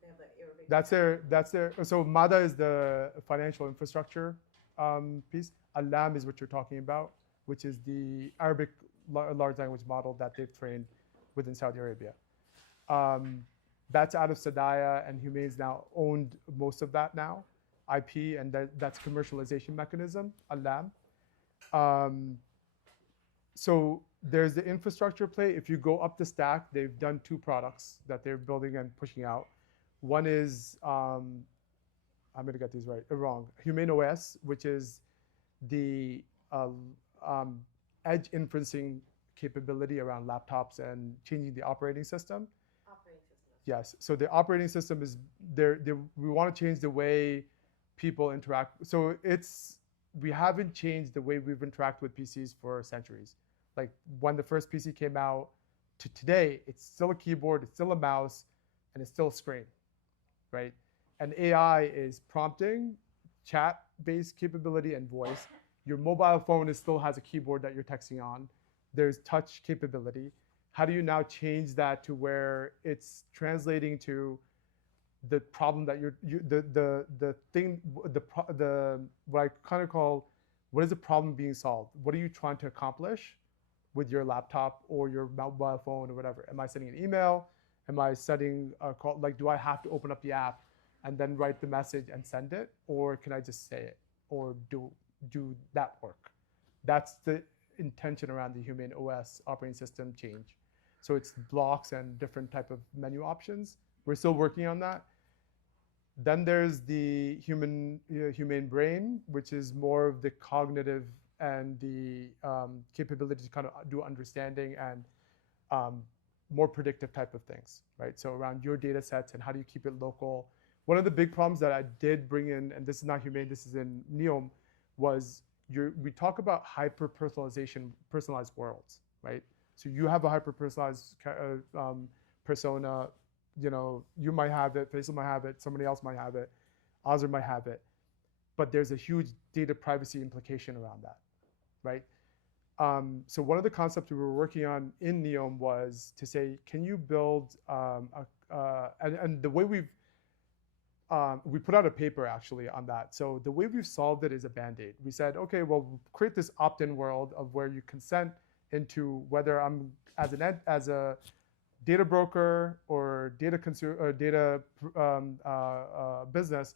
They have the Arabic. That's their. So MADA is the financial infrastructure piece. Alam is what you're talking about, which is the Arabic large language model that they've trained within Saudi Arabia. That's out of Sadaya, and Humane's now owned most of that now, IP, and that's commercialization mechanism, Alam. So there's the infrastructure play. If you go up the stack, they've done two products that they're building and pushing out. One is, I'm going to get these wrong, Humane OS, which is the edge inferencing capability around laptops and changing the operating system. Yes, so the operating system is there. We want to change the way people interact. So we haven't changed the way we've interacted with PCs for centuries. Like when the first PC came out to today, it's still a keyboard, it's still a mouse, and it's still a screen, right? And AI is prompting, chat-based capability, and voice. Your mobile phone still has a keyboard that you're texting on. There's touch capability. How do you now change that to where it's translating to the problem that what I kind of call, what is the problem being solved? What are you trying to accomplish with your laptop or your mobile phone or whatever? Am I sending an email? Am I setting a call? Like, do I have to open up the app and then write the message and send it, or can I just say it or do that work? That's the intention around the Humane OS operating system change. So it's blocks and different type of menu options. We're still working on that. Then there's the humane brain, which is more of the cognitive and the capability to kind of do understanding and more predictive type of things, right? So around your data sets and how do you keep it local. One of the big problems that I did bring in, and this is not Humane, this is in NEOM, was we talk about hyper-personalization, personalized worlds, right? So you have a hyper-personalized persona, you might have it, Faisal might have it, somebody else might have it, Azer might have it, but there's a huge data privacy implication around that, right? So one of the concepts we were working on in NEOM was to say, can you build, and the way we put out a paper actually on that. So the way we've solved it is a Band-Aid. We said, okay, well, we'll create this opt-in world of where you consent into whether I'm as a data broker or data business,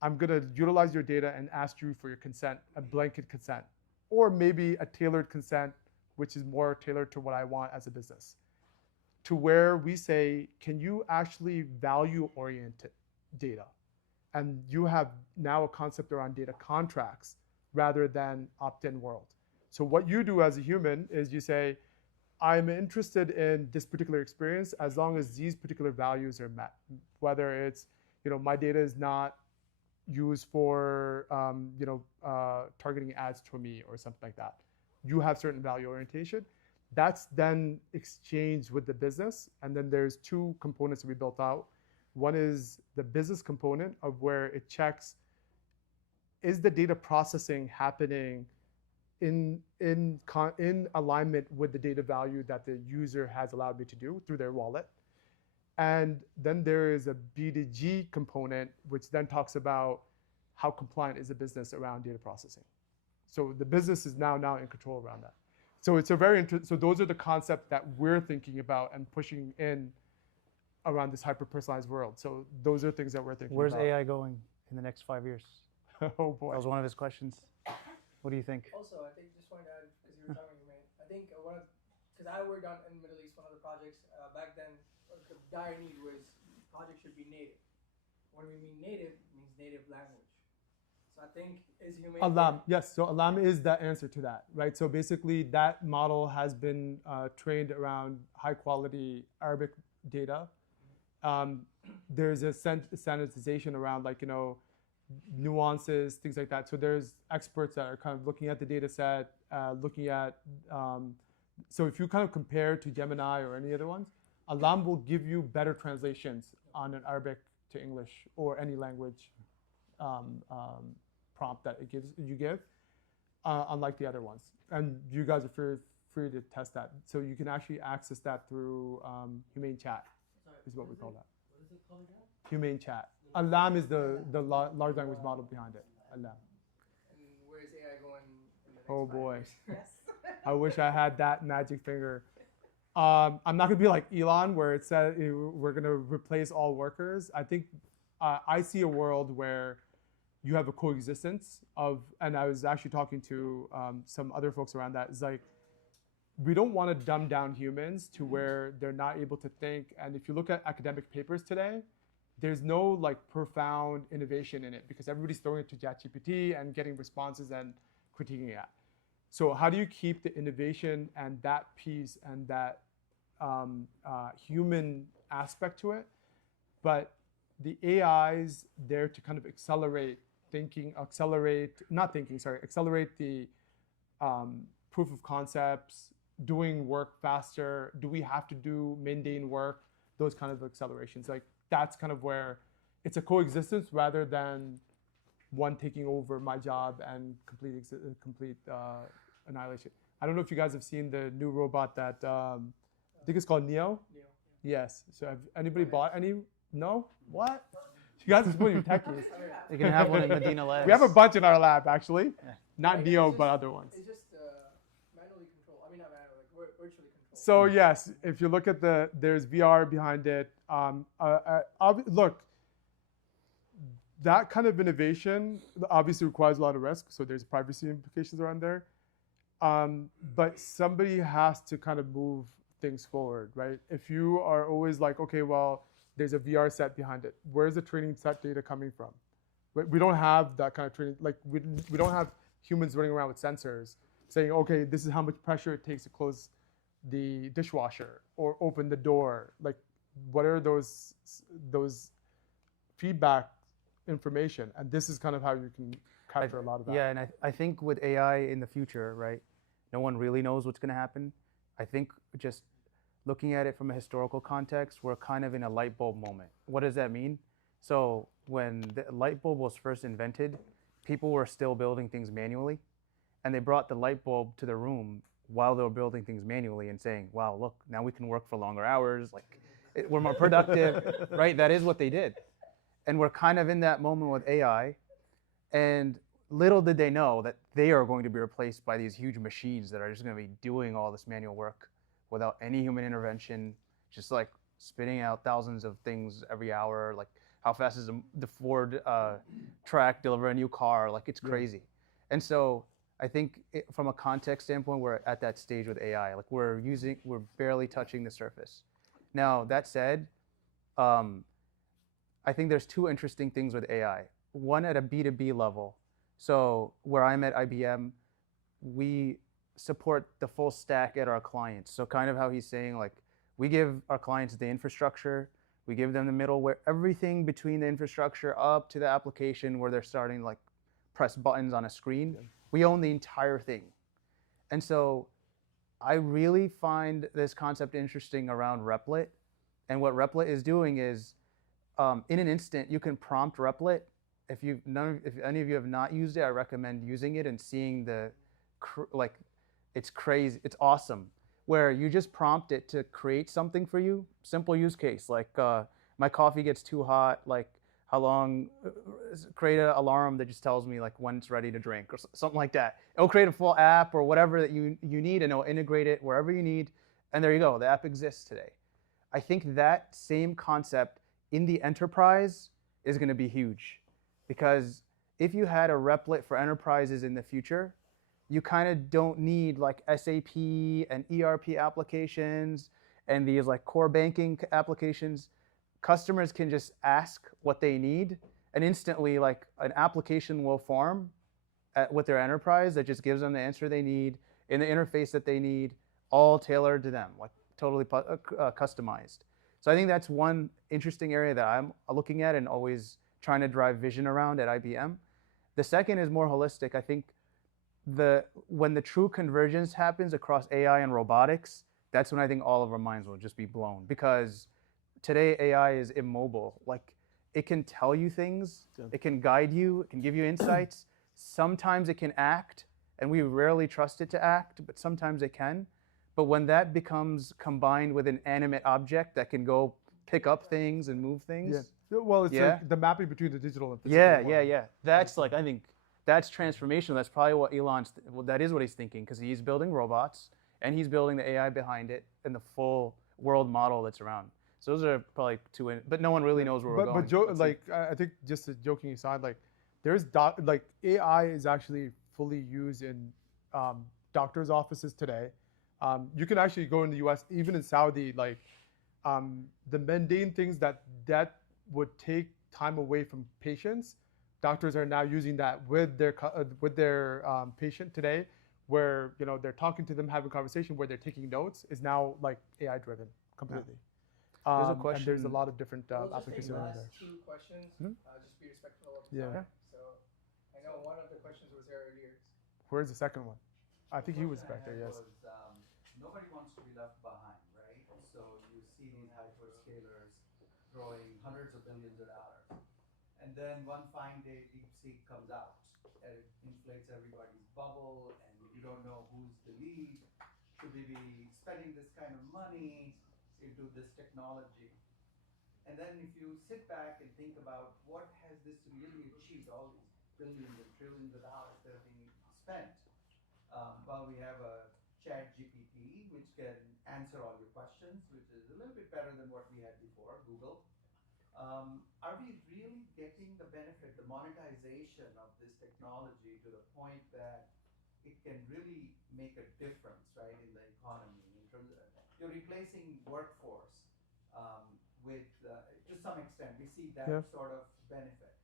I'm going to utilize your data and ask you for your consent, a blanket consent, or maybe a tailored consent, which is more tailored to what I want as a business. To where we say, can you actually value-oriented data? And you have now a concept around data contracts rather than opt-in world. So what you do as a human is you say, I'm interested in this particular experience as long as these particular values are met. Whether it's, my data is not used for, targeting ads to me or something like that. You have certain value orientation. That's then exchanged with the business. And then there's two components that we built out. One is the business component of where it checks, is the data processing happening in alignment with the data value that the user has allowed me to do through their wallet. And then there is a B2G component, which then talks about how compliant is the business around data processing. So the business is now in control around that. So it's a very so those are the concepts that we're thinking about and pushing in around this hyper-personalized world. So those are things that we're thinking Where's about. AI going in the next 5 years? Oh boy. That was one of his questions. What do you think? Also, I think just wanted to add, as you were talking, man, I think because I worked on in the Middle East, one of the projects back then, the dire need was projects should be native. When we mean native, it means native language. So I think is Humane. Alam, yes. So Alam is the answer to that, right? So basically, that model has been trained around high-quality Arabic data. There's a sanitization around, nuances, things like that. So there's experts that are kind of looking at the data set, looking at. So if you kind of compare to Gemini or any other ones, Alam will give you better translations on an Arabic to English or any language prompt that you give, unlike the other ones. And you guys are free to test that. So you can actually access that through Humane Chat, is what we call that. What is it called again? Humane Chat. Alam is the large language model behind it. Alam. And where is AI going in the next Oh 5 boy. years? Yes. I wish I had that magic finger. I'm not gonna be like Elon, where it said we're gonna replace all workers. I think I see a world where you have a coexistence of, and I was actually talking to some other folks around that. It's like, we don't want to dumb down humans to where they're not able to think. And if you look at academic papers today, there's no profound innovation in it because everybody's throwing it to ChatGPT and getting responses and critiquing it. So how do you keep the innovation and that piece and that human aspect to it? But the AI's there to kind of accelerate the proof of concepts, doing work faster. Do we have to do mundane work? Those kind of accelerations. That's kind of where it's a coexistence rather than one taking over my job and complete annihilation. I don't know if you guys have seen the new robot that I think it's called Neo. Yes. So have anybody bought any? No? What? You guys are supposed to be techies. You can have one in Medina Labs. We have a bunch in our lab actually. Yeah. Not Neo, but other ones. It's just manually controlled. I mean, not manually, virtually controlled. So yes, if you look at there's VR behind it. Look, that kind of innovation obviously requires a lot of risk. So there's privacy implications around there. But somebody has to kind of move things forward, right? If you are always like, okay, well, there's a VR set behind it. Where's the training set data coming from? We don't have that kind of training. Like we don't have humans running around with sensors saying, okay, this is how much pressure it takes to close the dishwasher or open the door. Like, what are those feedback information? And this is kind of how you can capture a lot of that. Yeah, and I think with AI in the future, right, no one really knows what's going to happen. I think just looking at it from a historical context, we're kind of in a light bulb moment. What does that mean? So when the light bulb was first invented, people were still building things manually, and they brought the light bulb to the room while they were building things manually and saying, wow, look, now we can work for longer hours, like we're more productive, right? That is what they did. And we're kind of in that moment with AI, and little did they know that they are going to be replaced by these huge machines that are just going to be doing all this manual work without any human intervention, just like spitting out thousands of things every hour. Like, how fast is the Ford truck deliver a new car? Like, it's crazy. And so I think from a context standpoint, we're at that stage with AI. Like, we're barely touching the surface. Now, that said, I think there's two interesting things with AI. One at a B2B level. So where I'm at IBM, we support the full stack at our clients. So kind of how he's saying, like, we give our clients the infrastructure, we give them the middleware, everything between the infrastructure up to the application where they're starting like press buttons on a screen. Yeah. We own the entire thing. And so I really find this concept interesting around Replit. And what Replit is doing is, in an instant, you can prompt Replit. If any of you have not used it, I recommend using it and seeing it's crazy, it's awesome. Where you just prompt it to create something for you, simple use case, like my coffee gets too hot, like how long, create an alarm that just tells me like when it's ready to drink or something like that. It'll create a full app or whatever that you need, and it'll integrate it wherever you need, and there you go, the app exists today. I think that same concept in the enterprise is going to be huge, because if you had a Replit for enterprises in the future, you kind of don't need like SAP and ERP applications and these like core banking applications. Customers can just ask what they need, and instantly like an application will form with their enterprise that just gives them the answer they need in the interface that they need, all tailored to them, like totally customized. So I think that's one interesting area that I'm looking at and always trying to drive vision around at IBM. The second is more holistic. I think when the true convergence happens across AI and robotics, that's when I think all of our minds will just be blown, because today AI is immobile. Like, it can tell you things, it can guide you, it can give you insights. Sometimes it can act, and we rarely trust it to act, but sometimes it can. But when that becomes combined with an animate object that can go pick up things and move things. Yeah. Well, it's like the mapping between the digital and physical. Yeah. That's like, I think that's transformational. That's probably what that is what he's thinking, because he's building robots and he's building the AI behind it and the full world model that's around. So those are probably two, but no one really knows where we're going. But I think just joking aside, like like AI is actually fully used in doctors' offices today. You can actually go in the US, even in Saudi, like the mundane things that would take time away from patients, doctors are now using that with their patient today, where they're talking to them, having a conversation, where they're taking notes, is now like AI driven completely. There's a question. And there's a lot of different applications around there. Two questions, just be respectful of Yeah. time. So I know one of the questions was there earlier. Where's the second one? I think he was back there. Yes. Nobody wants to be left behind, right? So you see these hyperscalers throwing hundreds of billions of dollars, and then one fine day DeepSeek comes out and it inflates everybody's bubble, and you don't know who's the lead. Should we be spending this kind of money into this technology? And then if you sit back and think about what has this really achieved, all these billions and trillions of dollars that are being spent. Well, we have a Chat GPT, which can answer all your questions, which is a little bit better than what we had before, Google. Are we really getting the benefit, the monetization of this technology to the point that it can really make a difference, right, in the economy? In terms of, you're replacing workforce with, to some extent, we see that Yeah. sort of benefit.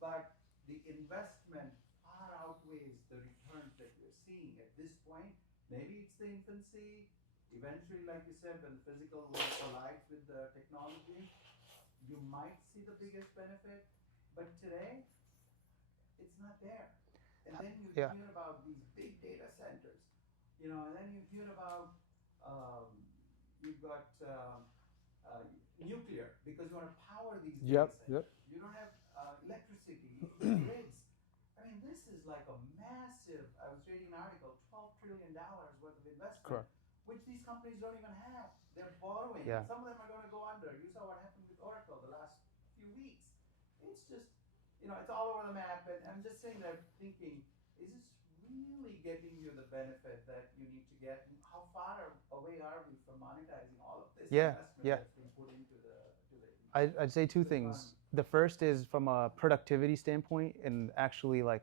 But the investment far outweighs the returns that we're seeing at this point. Maybe it's the infancy. Eventually, like you said, when the physical world collides with the technology, you might see the biggest benefit. But today, it's not there. And then you Yeah. hear about these big data centers, and then you hear about you've got nuclear because you want to power these data centers. You don't have electricity, the grids. I mean, this is like a massive. I was reading an article, $12 trillion worth of investment, Correct. which these companies don't even have. They're borrowing. Yeah. Some of them are going to go under. You saw what happened with Oracle the last few weeks. It's just, it's all over the map. And I'm just saying that thinking, is this really getting you the benefit that you need to get? And how far away are we from monetizing all of this investment that's been put into the I'd say two things. The first is from a productivity standpoint and actually like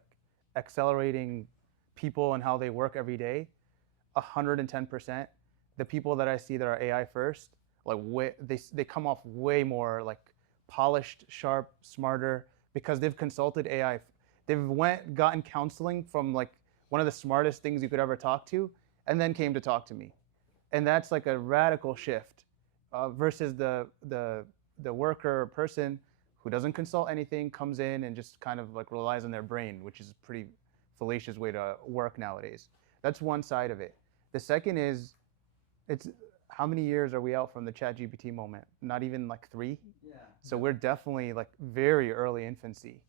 accelerating people and how they work every day, 110%. The people that I see that are AI first, like they come off way more like polished, sharp, smarter because they've consulted AI. They've gotten counseling from like one of the smartest things you could ever talk to, and then came to talk to me, and that's like a radical shift versus the worker or person who doesn't consult anything, comes in and just kind of like relies on their brain, which is a pretty fallacious way to work nowadays. That's one side of it. The second is, it's how many years are we out from the ChatGPT moment? Not even like 3. Yeah. So we're definitely like very early infancy,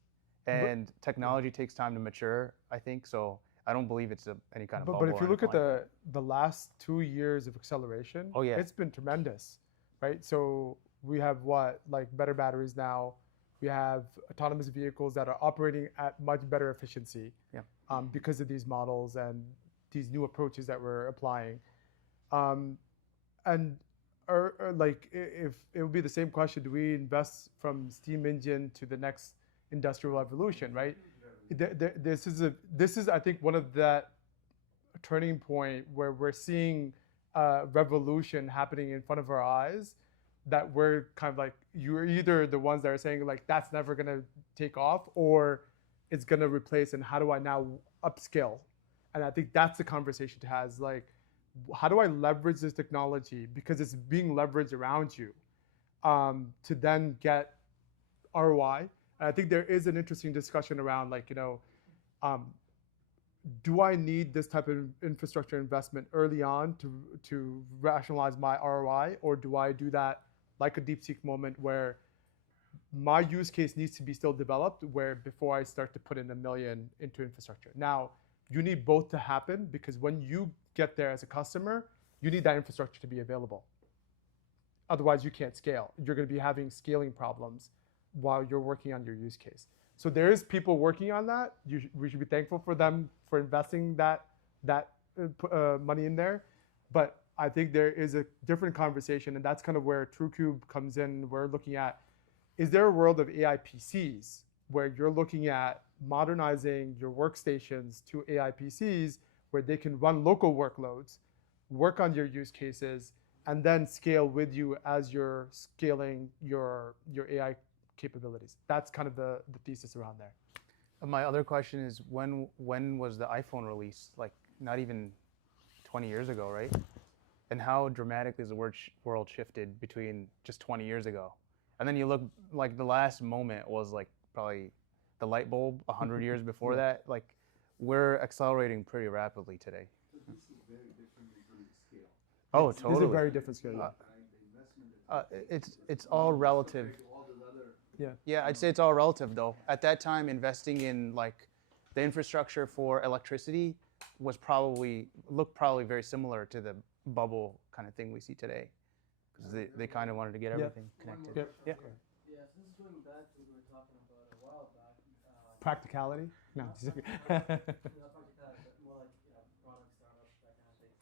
and technology takes time to mature, I think. So I don't believe it's any kind of bubble. But if you look at like the last 2 years of acceleration, it's been tremendous, right? So we have better batteries now. We have autonomous vehicles that are operating at much better efficiency because of these models and these new approaches that we're applying. And like if it would be the same question, do we invest from steam engine to the next industrial revolution, right? This is I think one of that turning point where we're seeing a revolution happening in front of our eyes, that we're kind of like, you're either the ones that are saying like that's never gonna take off, or it's gonna replace, and how do I now upscale? And I think that's the conversation to have, is like, how do I leverage this technology, because it's being leveraged around you, to then get ROI. And I think there is an interesting discussion around like, do I need this type of infrastructure investment early on to rationalize my ROI, or do I do that like a DeepSeek moment where my use case needs to be still developed, where before I start to put in $1 million into infrastructure? Now, you need both to happen, because when you get there as a customer, you need that infrastructure to be available. Otherwise, you can't scale. You're going to be having scaling problems while you're working on your use case. So there is people working on that. We should be thankful for them for investing that money in there. But I think there is a different conversation, and that's kind of where TrueCube comes in. We're looking at, is there a world of AI PCs where you're looking at modernizing your workstations to AI PCs where they can run local workloads, work on your use cases, and then scale with you as you're scaling your AI capabilities? That's kind of the thesis around there. My other question is, when was the iPhone released? Like not even 20 years ago, right? And how dramatically has the world shifted between just 20 years ago? And then you look, like the last moment was like probably the light bulb 100 years before that. Like we're accelerating pretty rapidly today. So this is very different in terms of scale. Oh, It's totally. a very different scale. It's all relative. Yeah, I'd say it's all relative though. At that time, investing in like the infrastructure for electricity looked probably very similar to the bubble kind of thing we see today, because they kind of wanted to get everything connected. Yeah, so this is going back to what we were talking about a while back. Practicality? No. Not practicality, but more like product startups, that kind of thing.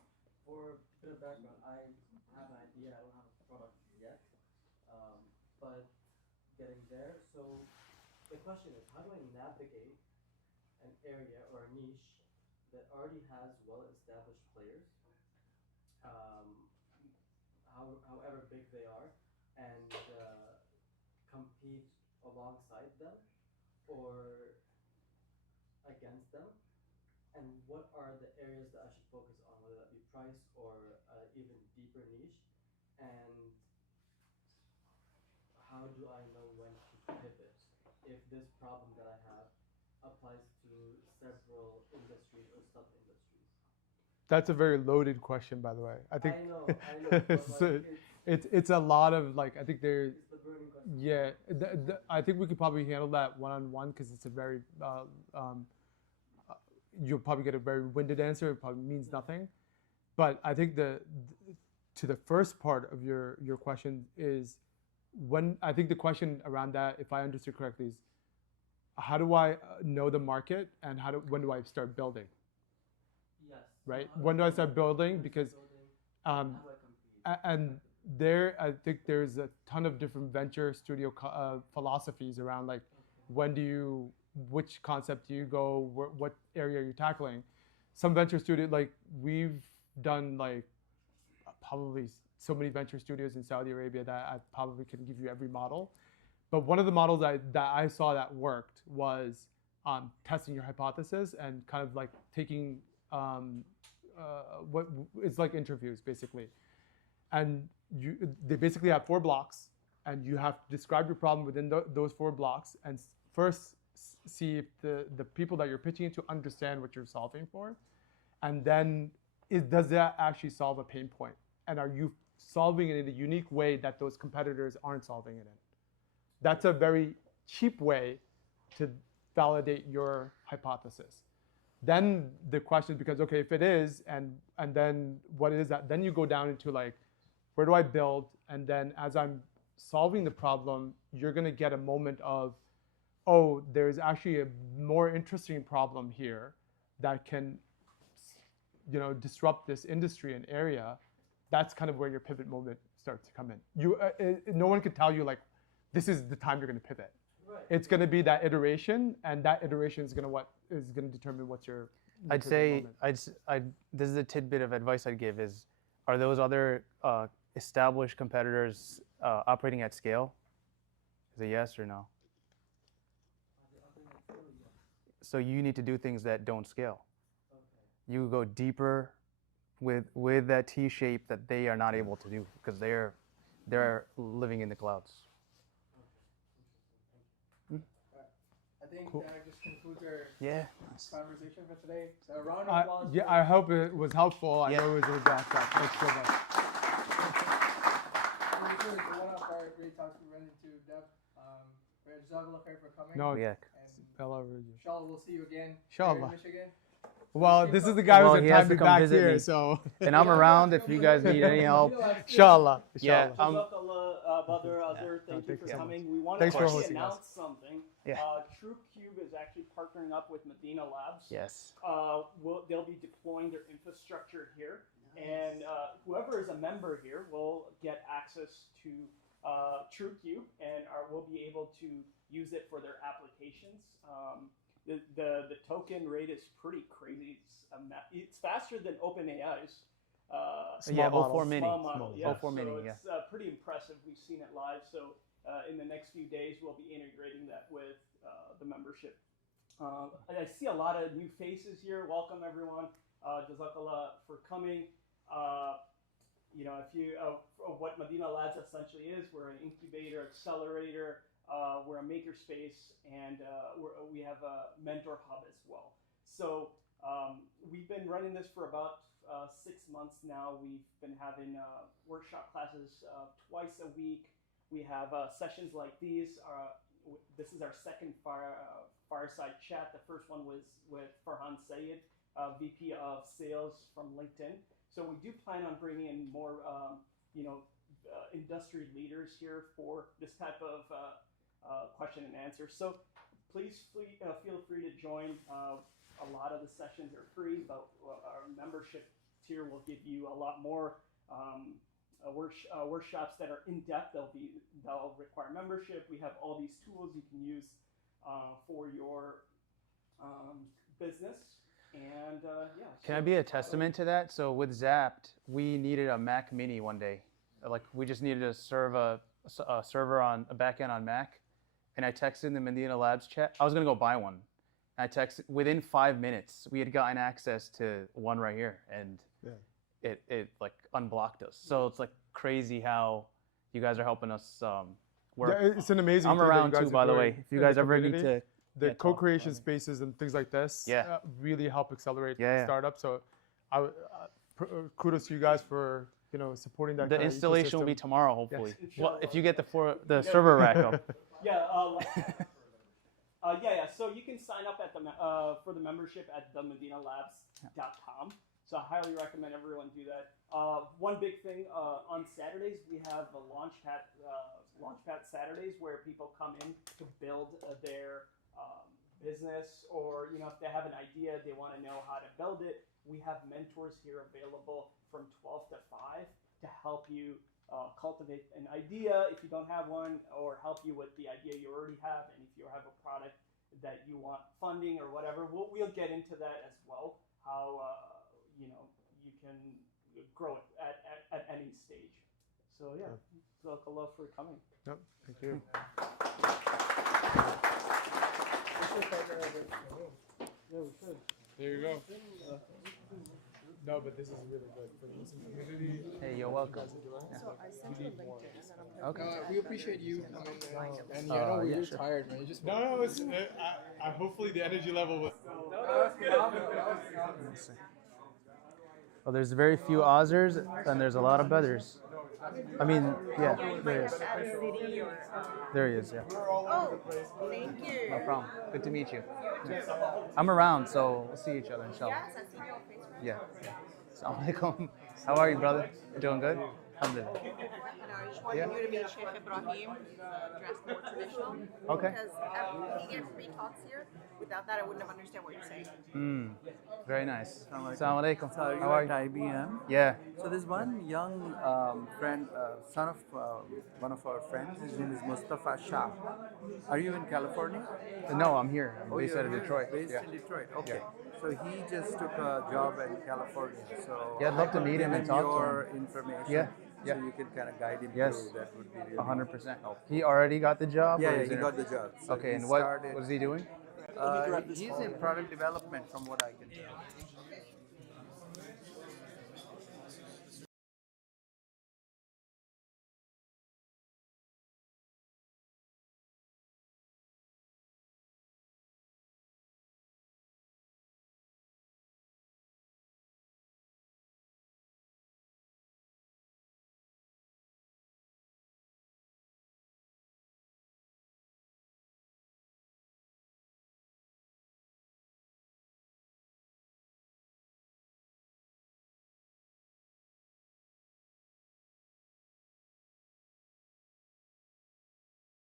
For a bit of background, I have an idea. I don't have a product yet, but getting there. So the question is, how do I navigate an area or a niche that already has well-established players, um, however big they are, and compete alongside them or against them? And what are the areas that I should focus on, whether that be price or even deeper niche? And how do I know when to pivot if this problem that I have applies to several industries or sub industries? That's a very loaded question, by the way. I think I know, but it's, like it's a lot of like, I think there, it's the burning question. yeah, I think we could probably handle that one-on-one because it's a very, you'll probably get a very winded answer. It probably means nothing. But I think to the first part of your question is when, I think the question around that, if I understood correctly, is how do I know the market and when do I start building? Yes. Right? When do I start building? Because how do I compete? and there, I think there's a ton of different venture studio philosophies around like which concept do you go, what area are you tackling? Some venture studio, like we've done like probably so many venture studios in Saudi Arabia that I probably can give you every model. But one of the models that I saw that worked was testing your hypothesis and kind of like taking what it's like interviews basically. And they basically have 4 blocks, and you have to describe your problem within those 4 blocks, and first see if the people that you're pitching to understand what you're solving for, and then does that actually solve a pain point, and are you solving it in a unique way that those competitors aren't solving it in? That's a very cheap way to validate your hypothesis. Then the question becomes, okay, if it is, and then what is that? Then you go down into like, where do I build? And then as I'm solving the problem, you're gonna get a moment of, oh, there's actually a more interesting problem here that can, disrupt this industry and area. That's kind of where your pivot moment starts to come in. No one could tell you like, this is the time you're gonna pivot. Right. It's gonna be that iteration, and that iteration is gonna determine what's your I'd pivot say moment. this is a tidbit of advice I'd give is, are those other established competitors operating at scale? Is it yes or no? So you need to do things that don't scale. Okay. You go deeper with that T shape that they are not able to do because they're living in the clouds. I think Cool. that just concludes our Yeah. conversation for today. So a round of applause. Yeah, I hope it was helpful. I Yeah. know it was a bad stuff. Thanks so much. This is one of our great talks we ran into depth. Jazakallah khair for coming. No, Yeah. And inshallah, we'll see you again here Inshallah. in Michigan. Well, this is the guy Well, who's he has to invited come back visit here, me. so. And I'm around if you guys need any help. Inshallah. Yeah. Inshallah. Jazakallah, Badar, Azhar, thank you thank for you so much. coming. We want Thanks to for actually hosting us. announce something. Yeah. TrueCube is actually partnering up with Medina Labs. Yes. They'll be deploying their infrastructure here, and whoever is a member here will get access to TrueCube and will be able to use it for their applications. The token rate is pretty crazy. It's faster than OpenAI's. Yeah, Small 04 mini. Small model, yeah. 04 mini, yeah. It's pretty impressive. We've seen it live. So in the next few days, we'll be integrating that with the membership. I see a lot of new faces here. Welcome everyone. Jazakallah for coming. If you what Medina Labs essentially is, we're an incubator, accelerator. We're a makerspace, and we have a mentor hub as well. So we've been running this for about 6 months now. We've been having workshop classes twice a week. We have sessions like these. This is our second Fireside chat. The first one was with Farhan Sayed, VP of Sales from LinkedIn. So we do plan on bringing in more, industry leaders here for this type of question and answer. So please feel free to join. A lot of the sessions are free, but our membership tier will give you a lot more workshops that are in depth. They'll require membership. We have all these tools you can use for your business. And yeah. Can I be a testament to that? So with Zapped, we needed a Mac Mini one day. Like we just needed to serve a server on a backend on Mac, and I texted the Medina Labs chat. I was gonna go buy one. I texted within 5 minutes. We had gotten access to one right here, and it like unblocked us. So it's like crazy how you guys are helping us work. Yeah, it's an amazing. I'm thing that around you guys too, are by the doing way. If you in the guys ever need community. to. The Yeah, co-creation spaces and things like this really help accelerate startups. So kudos to you guys for supporting that. The kind of installation will be ecosystem. tomorrow, hopefully. Yes. Well, if you get the server rack up. Yeah. So you can sign up at for the membership at themedinalabs.com. So I highly recommend everyone do that. One big thing on Saturdays, we have a Launchpad Saturdays where people come in to build their business, or if they have an idea, they want to know how to build it. We have mentors here available from 12 to 5 to help you cultivate an idea if you don't have one, or help you with the idea you already have. And if you have a product that you want funding or whatever, we'll get into that as well. How you can grow it at any stage. So yeah, Jazakallah for coming. Yep, thank you. Yeah, we should. There you go. No, but this is really good for the Muslim community. Hey, you're welcome. So I sent you a LinkedIn, and I'm Okay. We appreciate you coming in, and I know we're tired, man. You just No, it's hopefully the energy level was. Well, there's very few Azers, and there's a lot of Badars. I mean, yeah, there is. There he is, yeah. Oh, thank you. No problem. Good to meet you. Yeah. I'm around, so we'll see each other, inshallah. Yes, I see you on Facebook. Yeah. Assalamu alaikum. How are you, brother? You doing good? Alhamdulillah. And I just wanted you to meet Sheikh Ibrahim, dressed more traditional. Okay. Because he gave free talks here. Without that, I wouldn't have understood what you're saying. Very nice. Assalamu alaikum. So How are you? at IBM. Yeah. So there's one young friend, son of one of our friends. His name is Mustafa Shah. Are you in California? No, I'm here. I'm based out of you're Detroit. Based Yeah. in Detroit. Okay. So he just took a job in California. So Yeah, I'd love to meet him and talk to your him. information. Yeah, yeah. So you can kind of guide him Yes. through. That would be really 100%. helpful. He already got the job? Yeah, or yeah, is he it- got the job. So Okay, he and what started, is he doing? He's in product development, from what I can tell.